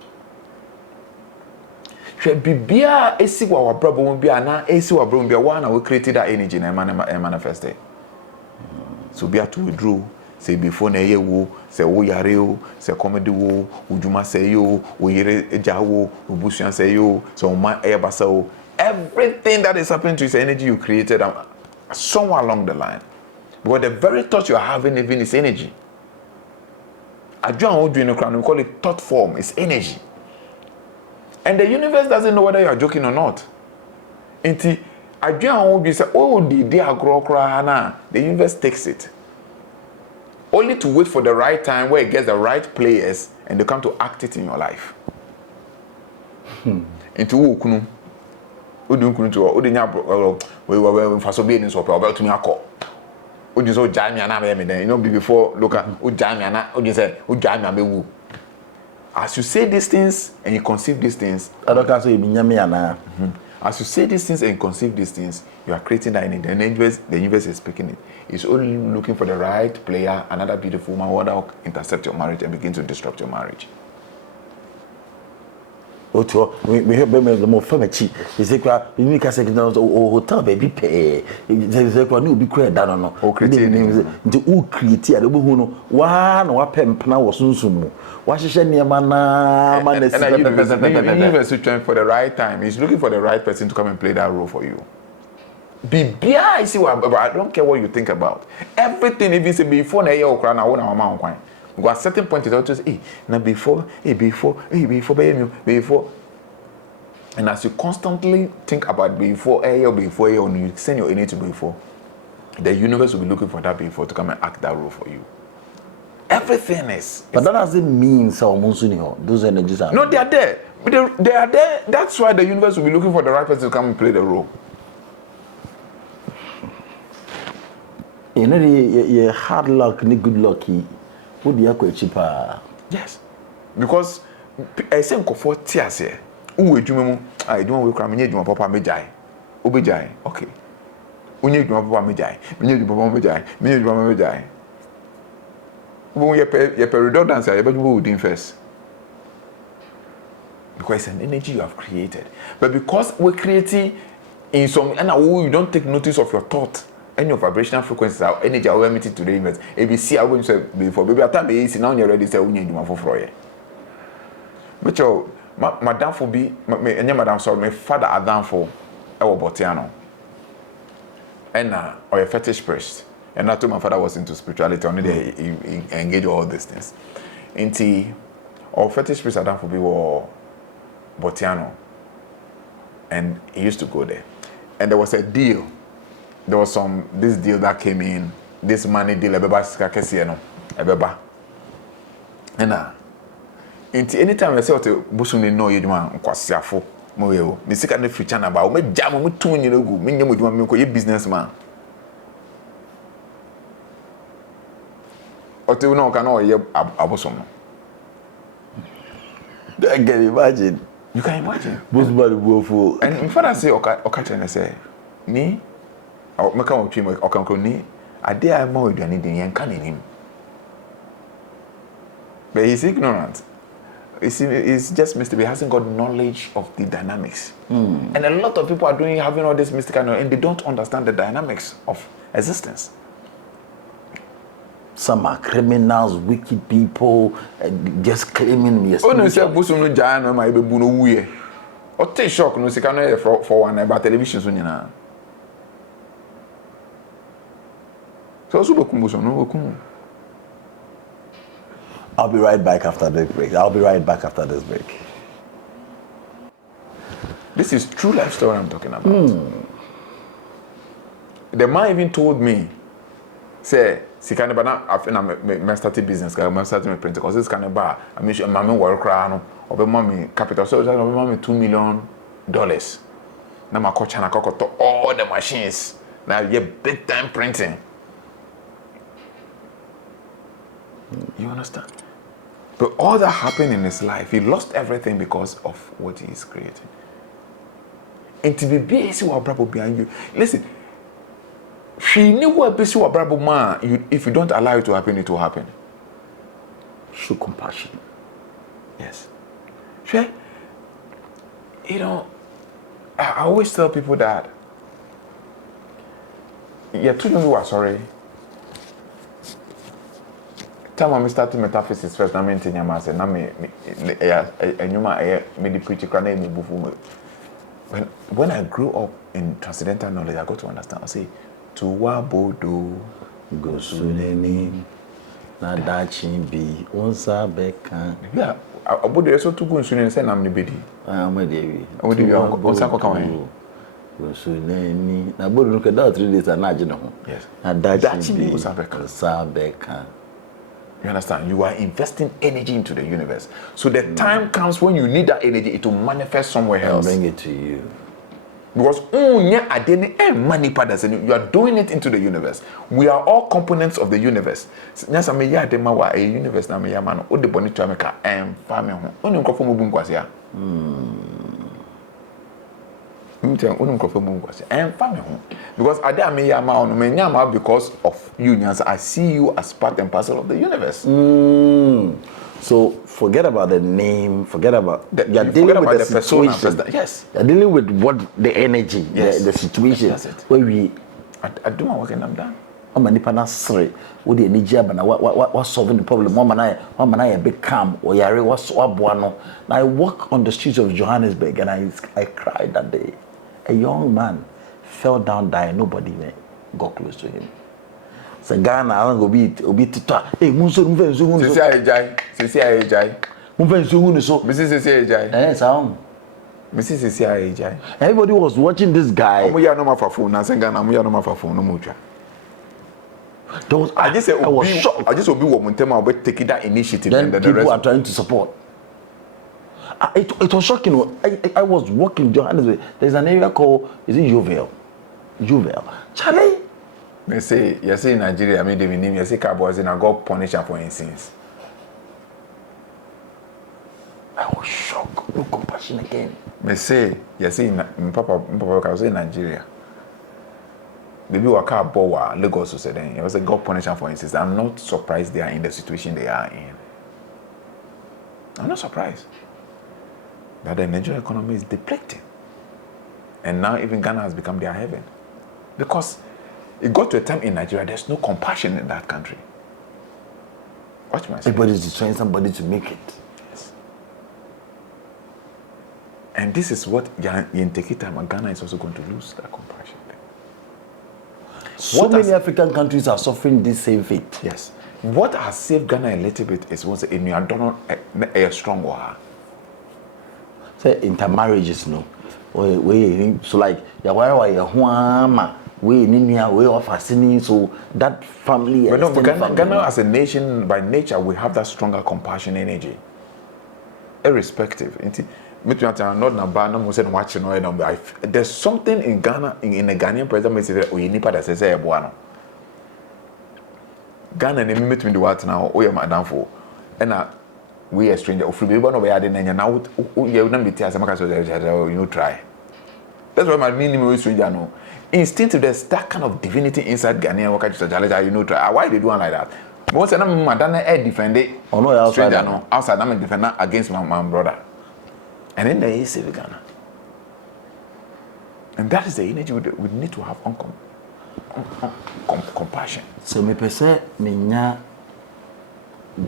Hwe bibia esi wa wabrabo mo bia na esi wa brabo bia wa na we create that energy na manifest. So bia to withdraw say before na ye wo say wo yare o say comedy wo udwuma say yo wo yere eja wo obusuan say yo so man e basa o everything that is happening to is energy you created somewhere along the line. Because the very thought you are having even is energy. Adjuan we call it thought form, it's energy. And the universe doesn't know whether you are joking or not. Until Adjuan we say, oh, the universe takes it. Only to wait for the right time where it gets the right players and they come to act it in your life. Into Ukunu. Udun to Udinya we were for so being so about to me. You so jam and I then you know before look at jam and you say jam and as you say these things and you conceive these things, I don't say as you say these things and conceive these things, you are creating that energy. The universe is speaking it. It's only looking for the right player, another beautiful woman who will intercept your marriage and begin to disrupt your marriage. We have been the more famachi. Is it quite unique as a hotel baby pay? Is it quite new be created down on all creating the all create the Buhuno. One or pen was Sunsumu. What is any man? And the universe is trying for the right time. He's looking for the right person to come and play that role for you. I see what I don't care what you think about. Everything, if you say before na year okra na wona mama nkwan. Go at certain point it just now before. And as you constantly think about before you send your energy to before, the universe will be looking for that before to come and act that role for you. Everything is. But that doesn't mean those energies are. No, they are there. They are there. That's why the universe will be looking for the right person to come and play the role. You know, the hard luck, the good lucky. Would be a cheaper? Yes, because I say for tears here. Who do you I don't want to cry. Me need my papa me die. Obi die. Okay. We need my papa me die. Me need my papa me die. Me need my papa me die. When you pay redundancy, you better do it first. Because it's an energy you have created. But because we're creating in some, and you don't take notice of your thought. Any of vibrational frequencies are energy are emitted to the universe. ABC I won't say before. Baby, at time AC now you're ready to say we need for Froye. But madam for be madam sorry, my father Adam for our Botiano. And or a fetish priest. And I told my father was into spirituality, only they engage all these things. Into or fetish priest Adam for be or Botiano. and he used to go there. And there was a deal. There was this deal that came in, this money deal, everybody skakesi no, everybody. And anytime I say what Busumi no you want kwasiafo mo ye o. Me sika na future na ba o me jam mo tun nyina gu, me nyam odwuma me ko ye businessman. Ote no kan o ye abosom no. I can imagine. You can imagine. Busman Buofo. And my father say okay say ni o me kan o twi mo okan ko ni ade a ma oduane din yen kan enim. But he's ignorant. He's just mystical. He hasn't got knowledge of the dynamics. And a lot of people are having all this mystical knowledge, and they don't understand the dynamics of existence. Some are criminals, wicked people, just claiming yes. Oh no, say Busum no jaya no ma be bu no wuye. O take shock no sika no for one about television so nyina. So be kum Busum no kum. I'll be right back after the break. This is true life story I'm talking about. The man even told me, say, "Sikane bana after me started business, I started my printing. Cause this kind of bar, I mean, my work crown, or be mommy capital, so that be mommy $2 million. Now my coach and I to all the machines. Now you big time printing. You understand? But all that happened in his life, he lost everything because of what he is creating. And to be busy with Brabo behind you. Listen, she knew what busy with Brabo man. If you don't allow it to happen, it will happen. Show compassion. Yes. Sure. You know, I always tell people that you're too young, you are sorry. Time I started metaphysics first, I mean, I made preach when I grew up in transcendental knowledge, I got to understand. I say, Tuwa bodo Gosuneni Nadachi bi Onsa Beka. Yeah, I would so to go and say, I'm the baby. I'm a Devi. I would be on Sako. Gosuneni Nabodu look at that 3 days and Najino. Yes, Nadachi bi Onsa Beka. You understand? You are investing energy into the universe. So the time comes when you need that energy, it will manifest somewhere else. Bring it to you. Because you are doing it into the universe. We are all components of the universe. Yes, I mean, yeah, the mawa a universe na me yamano. O de boni to America and family home. Only nkofo mo bu nkwase ya. Because I did me yama because of you. I see you as part and parcel of the universe. So forget about the name, forget about you're dealing with the situation. Yes. You're dealing with what the energy, yes. the situation. That's it. Where we I do my work and I'm done. I'm a nipa na sre. What the energy abana what solving the problem? One man I be calm or yare what boano. Now I walk on the streets of Johannesburg and I cried that day. A young man fell down, died. Nobody got close to him. So Ghana, I go be to hey, Munso, Sisi Ajay. Everybody was watching this guy. I was shocked. I just will be woman taking that initiative. Then and people are trying to support. It was shocking. I was walking Johannesburg. There's an area called, is it Juvel? Charlie. They say, you say in Nigeria, I mean, they name you say cowboys and I got punished for his sins. I was shocked. No compassion again. They say, you say in Papa, I was in Nigeria. Maybe we car bowa Lagos said then. It was a God punished for his sins. I'm not surprised they are in the situation they are in. I'm not surprised. That the Nigerian economy is depleting. And now even Ghana has become their heaven. Because it got to a time in Nigeria, there's no compassion in that country. Watch myself. Everybody's trying somebody to make it. Yes. And this is what in time Ghana is also going to lose that compassion. So many African countries are suffering this same fate. Yes. What has saved Ghana a little bit is once a strong war. Say intermarriages, no. we so like ya why huama we ninia we of asini so that family. But no, family, Ghana as a nation by nature we have that stronger compassion energy. Irrespective. There's something in Ghana in a Ghanaian president or nipa that says Ghana and me meet me the what now oh yeah madam for and we a stranger of free no be adding now you not be tell you try. That's why my minimum is stranger no. Instinctive there's that kind of divinity inside Ghanaian work try. Why they do one like that? Most of them madam defend it. Oh no, outside stranger no outside I'm defender against my brother. And then there is Ghana. And that is the energy we need to have compassion. So me pese me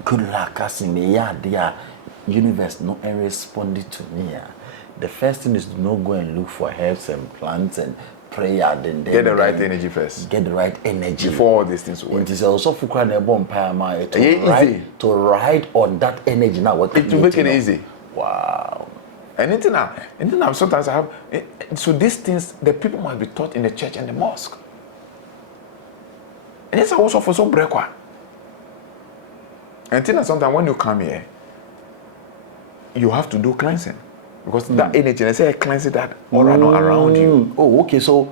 good luck as me their universe no responded to me. The first thing is to not go and look for herbs and plants and prayer. Then get the right energy first. Get the right energy before all these things work. It is also to ride on that energy now. What it will make it easy. Wow. Anything now sometimes I have so these things the people must be taught in the church and the mosque. And it's also for some breakwa. And then sometimes when you come here, you have to do cleansing. Because that energy, I say cleansing that aura around you. Oh, okay, so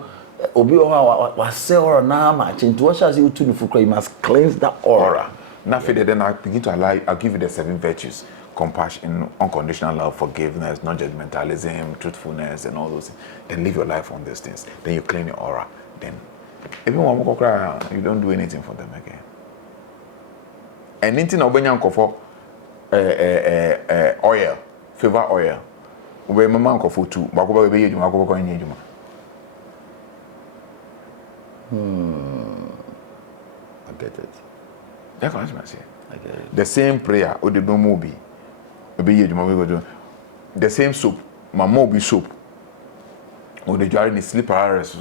Obi was say aura now much into what shall you you must cleanse that aura. Now then I begin to allow I'll give you the 7 virtues. Compassion, unconditional love, forgiveness, non-judgmentalism, truthfulness, and all those things. Then live your life on these things. Then you clean your aura. Then, even when you cry, you don't do anything for them again. And anything of Benyan for oil, favor oil. We mama for two. Bakuba be you, Bakuba going you. I get it. That's what I say. I get it. The same prayer, or the no be. The same soap, my mobi soap. Or the jar in the sleep paralysis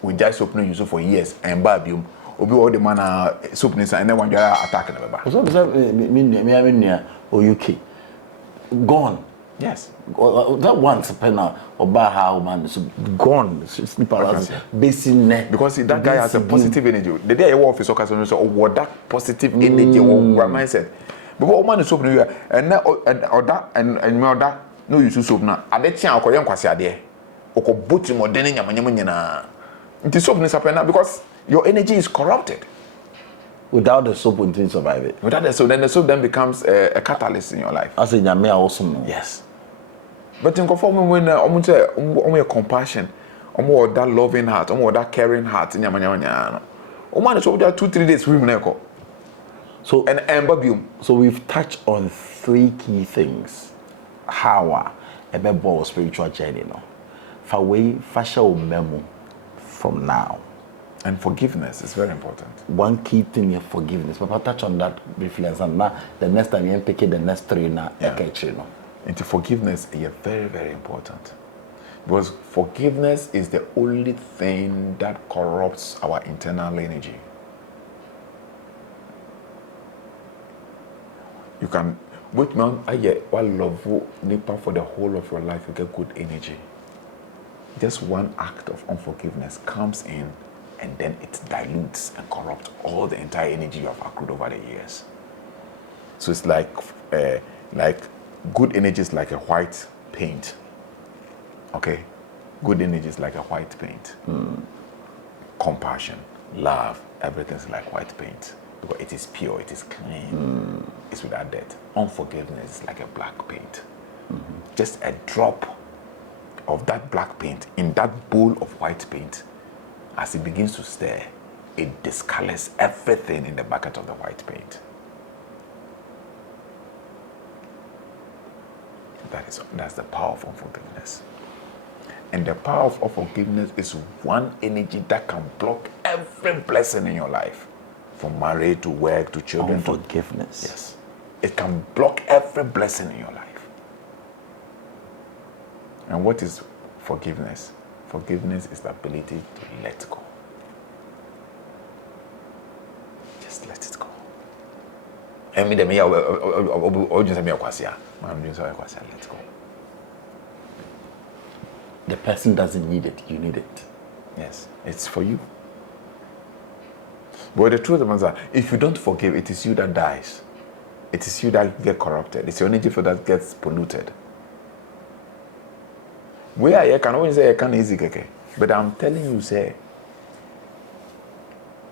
we just soap no use for years and babium. Obi all the man soap nisa and then one jar attack the So me or UK gone. Yes. That once penna or bar how man so gone sleep paralysis basin neck. Because see, that guy has a positive energy. The day I walk for soccer so what that positive energy or mindset. But what man is soap no and that and me that no use soap na ade tia akoye nkwase ade okoboti modern nyamanyam nyina nti soap ni sapena because your energy is corrupted. Without the soap you didn't survive it. Without the soap, then the soap then becomes a catalyst in your life. As in nyame awesome. Yes. But in conform when omo compassion, omo that loving heart, omo that caring heart nyamanyam nyana. Omo so just 2-3 days we neko. So so we've touched on 3 key things. How a member spiritual journey no. For way fashion memo from now. And forgiveness is very important. One key thing is forgiveness. But I'll touch on that briefly and now the next time you pick the next 3 now. Into forgiveness is very, very important. Because forgiveness is the only thing that corrupts our internal energy. You can wait man I get one love nipa for the whole of your life, you get good energy. Just one act of unforgiveness comes in and then it dilutes and corrupts all the entire energy you have accrued over the years. So it's like good energy is like a white paint. Okay? Good energy is like a white paint. Compassion, love, everything's like white paint. Because it is pure, it is clean, it's without dirt. Unforgiveness is like a black paint. Just a drop of that black paint in that bowl of white paint, as it begins to stir, it discolors everything in the bucket of the white paint. That's the power of unforgiveness. And the power of unforgiveness is one energy that can block every blessing in your life. From marriage to work to children. Forgiveness. Yes. It can block every blessing in your life. And what is forgiveness? Forgiveness is the ability to let go. Just let it go. And me, let go. the person doesn't need it, you need it. Yes, it's for you. But the truth of the matter is, if you don't forgive, it is you that dies. It is you that get corrupted. It's your energy field that gets polluted. Where I can always say I can easy, but I'm telling you, say,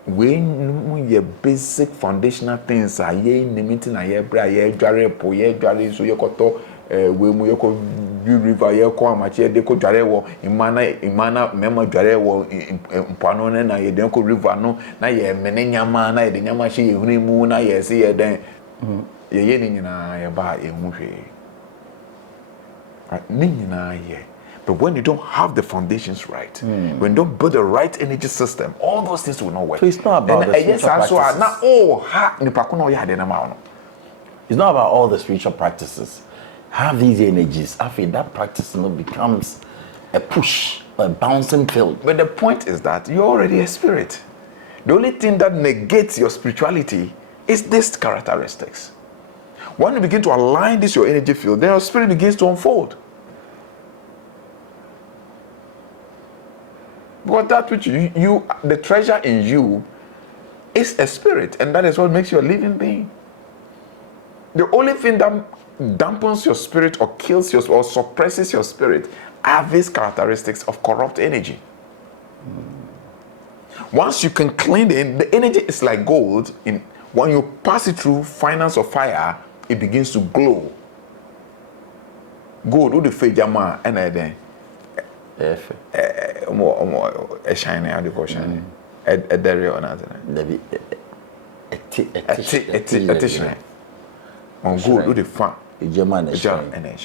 when your basic foundational things are ye in the meeting, I bra ye jare po ye jare so ye koto we mu ye ko river ye ko amache de ko jare wo imana memo jare wo mpano na ye de ko river no na ye mene nyama na ye de nyama hye ye hunu mu na ye se ye den ye ni nyina ye ba ye hu hwe ni nyina ye. But when you don't have the foundations right, when you don't build the right energy system, all those things will not work. So it's not about the spiritual practices. It's not about all the spiritual practices. Have these energies. I feel that practice becomes a push, a bouncing field. But the point is that you're already a spirit. The only thing that negates your spirituality is these characteristics. When you begin to align this your energy field, then your spirit begins to unfold. Because that which you the treasure in you is a spirit, and that is what makes you a living being. The only thing that dampens your spirit or kills your or suppresses your spirit are these characteristics of corrupt energy. Once you can clean the energy is like gold. When you pass it through finance or fire, it begins to glow. Gold, who the fejama and then. More a shiny, how do you call shiny? A dairy or nothing. A tissue. On good, do the fun. A German and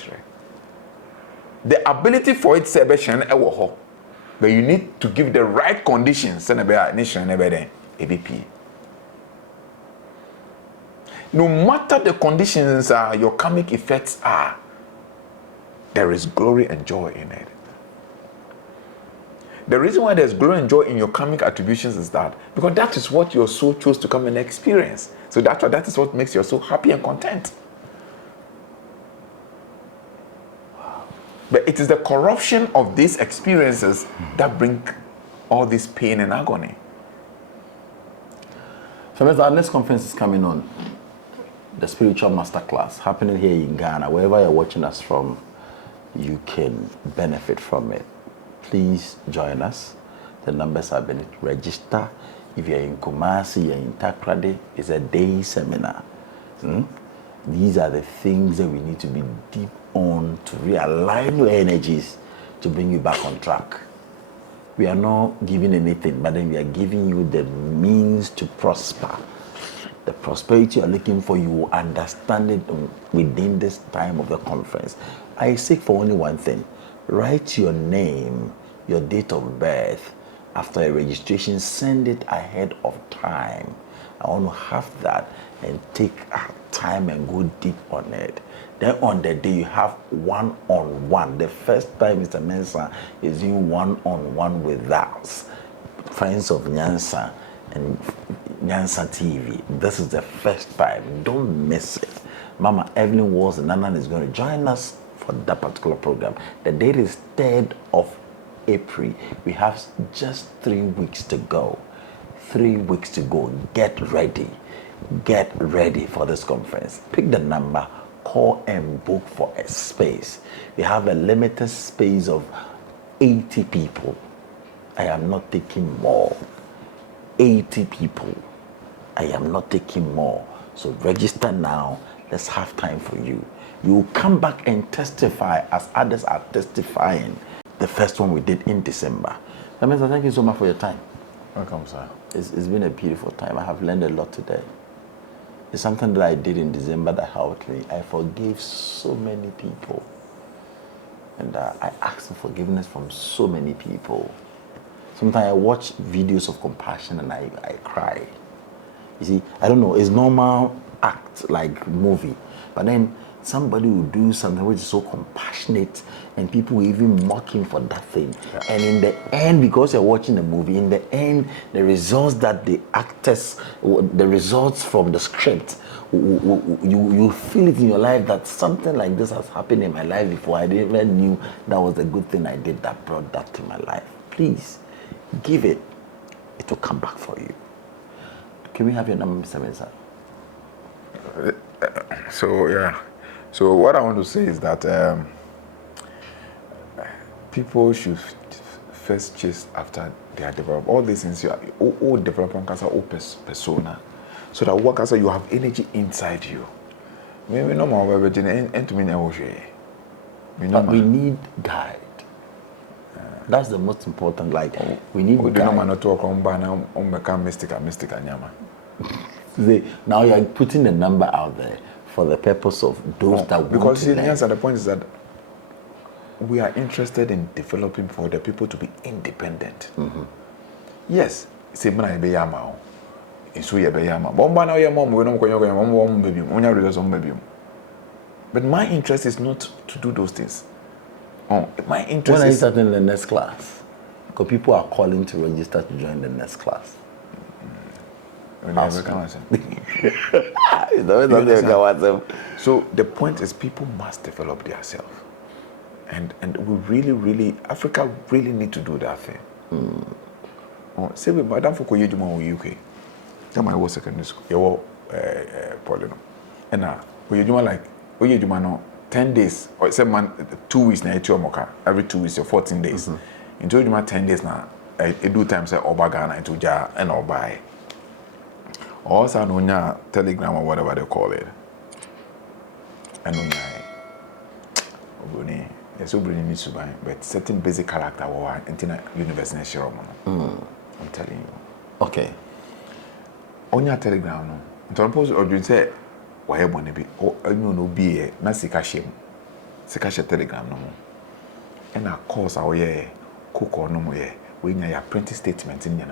the ability for it to be shan but you need to give the right conditions and a nation and a ABP. No matter the conditions your karmic effects are, there is glory and joy in it. The reason why there's glory and joy in your karmic attributions is that because that is what your soul chose to come and experience. So that is what makes your soul happy and content. But it is the corruption of these experiences that bring all this pain and agony. So our next conference is coming on, the Spiritual Masterclass, happening here in Ghana. Wherever you're watching us from, you can benefit from it. Please join us. The numbers have been registered. If you're in Kumasi, you're in Takrady, it's a day seminar. These are the things that we need to be deep on to realign your energies to bring you back on track. We are not giving anything, but then we are giving you the means to prosper. The prosperity you're looking for, you will understand it within this time of the conference. I seek for only one thing. Write your name, your date of birth. After a registration, send it ahead of time. I want to have that and take time and go deep on it. Then on the day you have one-on-one. The first time Mr. MENSAH is doing one-on-one with us, friends of Nyansa and Nyansa TV. This is the first time. Don't miss it. Mama Evelyn Walls and Nanan is going to join us for that particular program. The date is 3rd of April. We have just 3 weeks to go. 3 weeks to go. Get ready. Get ready for this conference. Pick the number, call and book for a space. We have a limited space of 80 people. I am not taking more. 80 people. I am not taking more. So register now. Let's have time for you. You will come back and testify as others are testifying. The first one we did in December. MENSAH, thank you so much for your time. Welcome, sir. It's been a beautiful time. I have learned a lot today. It's something that I did in December that helped me. I forgave so many people. And I asked for forgiveness from so many people. Sometimes I watch videos of compassion and I cry. You see, I don't know, it's normal act like movie. But then somebody will do something which is so compassionate and people will even mock him for that thing. Yeah. And in the end, because you're watching the movie, in the end, the results that the actors, the results from the script, you feel it in your life that something like this has happened in my life before. I didn't even knew that was a good thing I did that brought that to my life. Please, give it. It will come back for you. Can we have your number, Mr. Mensah? So what I want to say is that people should first chase after their development. All these things you are all development persona, so that work as you have energy inside you. Maybe no more we need guide. That's the most important. Like we need guide. Now you're putting the number out there for the purpose of those that want because to learn. Yes, and the point is that we are interested in developing for the people to be independent. Mm-hmm. Yes, say man I be yama. Isu ye be yama. Bomba na ye mom we no kwenyo mom baby. Onya realize on baby. But my interest is not to do those things. My interest when are you is starting the next class? Because people are calling to register to join the next class. So the point is people must develop themselves. And we really, Africa really need to do that thing. Say we madam for Koyejuma in UK. That my was secondary school. You Paulino. And now Koyejuma like Koyejuma no 10 days or 2 weeks na moka. Every 2 weeks or 14 days. Into Koyejuma 10 days now. I do times say Obagana into Ja and Obai. Also, no Telegram or whatever they call it. And no yes, we needs to buy, but certain basic character or internet university I'm telling you. Okay. On your Telegram, no. Don't post or you say, why want be? Oh, no be a Nasika shame. Sikasha Telegram no more. And of course, our cook or no more. We need your printing statement in your.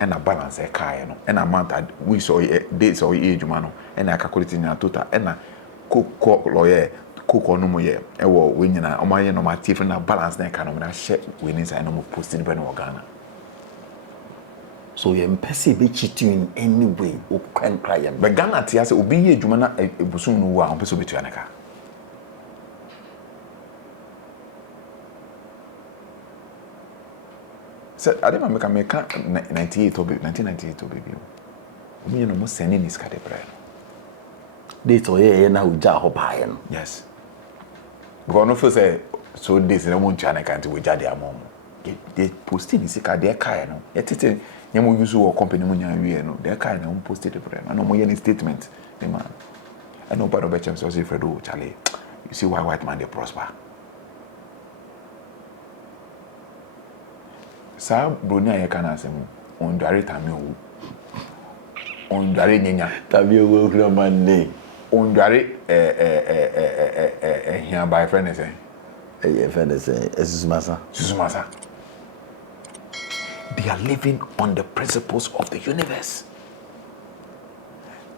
And a balance a car, and a month at weeks or days or age, man, and I calculate in a total, and a cook lawyer, cook or no more, and well, when you know, my normative and a balance, then kind of share when it's a normal posted by no Ghana. So you're impossible cheating in any way, or can cry. But Ghana, Tias will be a Jumana, a Busum, who are on Peso Bituanaka. So I didn't make a 1998 baby. Me no more sending this card prayer. Dates or now Jaho Payan. Yes. Because no first say so this no one channel can't we jade among. They posted this card their car no. Yet it you use your company when you no their car no posted the prayer. No more any statement. The man. I know part of the chance say Fredo Charlie. You see why white man they prosper. Sa broni aye kana asem on dware tame owu on dware nyanya tame owu kura mande on dware here by friend say susumasa they are living on the principles of the universe.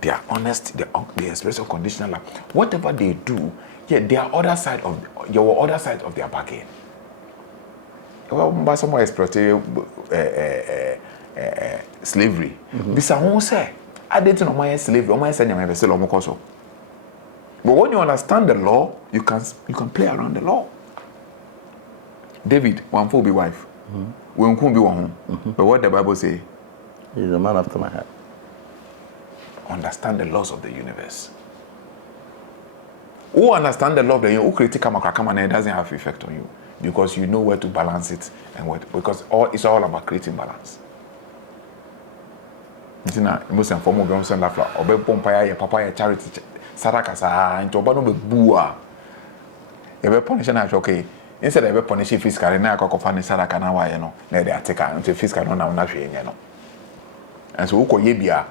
They are honest, they express unconditional love. Whatever they do, they are other side of their bargain. Well, but someone exploited slavery. Bisa who say, I didn't know my slavery. My son, I'm still on But when you understand the law, you can play around the law. David, one fool be wife. One could be one. But what the Bible say? He's a man after my heart. Understand the laws of the universe. Who understand the law of the universe? Who critique come and it doesn't have effect on you. Because you know where to balance it and what, because it's all about creating balance. Most and foremost, don't send that flower. Obe pompaya, papaya, charity, sarakasa, into obano be bua. Ebe punishing na okay. Instead of punishing fiscal, na akoko fani saraka na wa no. Na dey ateka into fiscal no na una hwe yen no. And so uko ye bia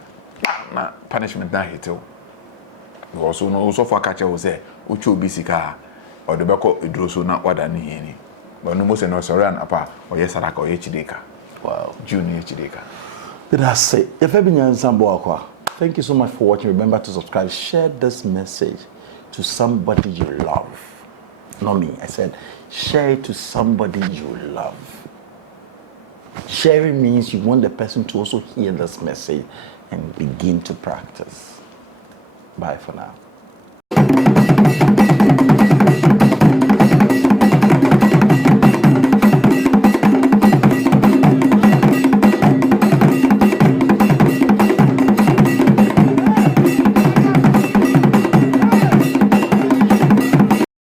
na punishment na hito. Because no so for catch we say uchu obi sika or the beko idroso na wada ni heni. But no most no sorry and apa or yes saraka or chideka. Wow. Junior chideka. That's it. Thank you so much for watching. Remember to subscribe, share this message to somebody you love. Not me. I said, share it to somebody you love. Sharing means you want the person to also hear this message and begin to practice. Bye for now.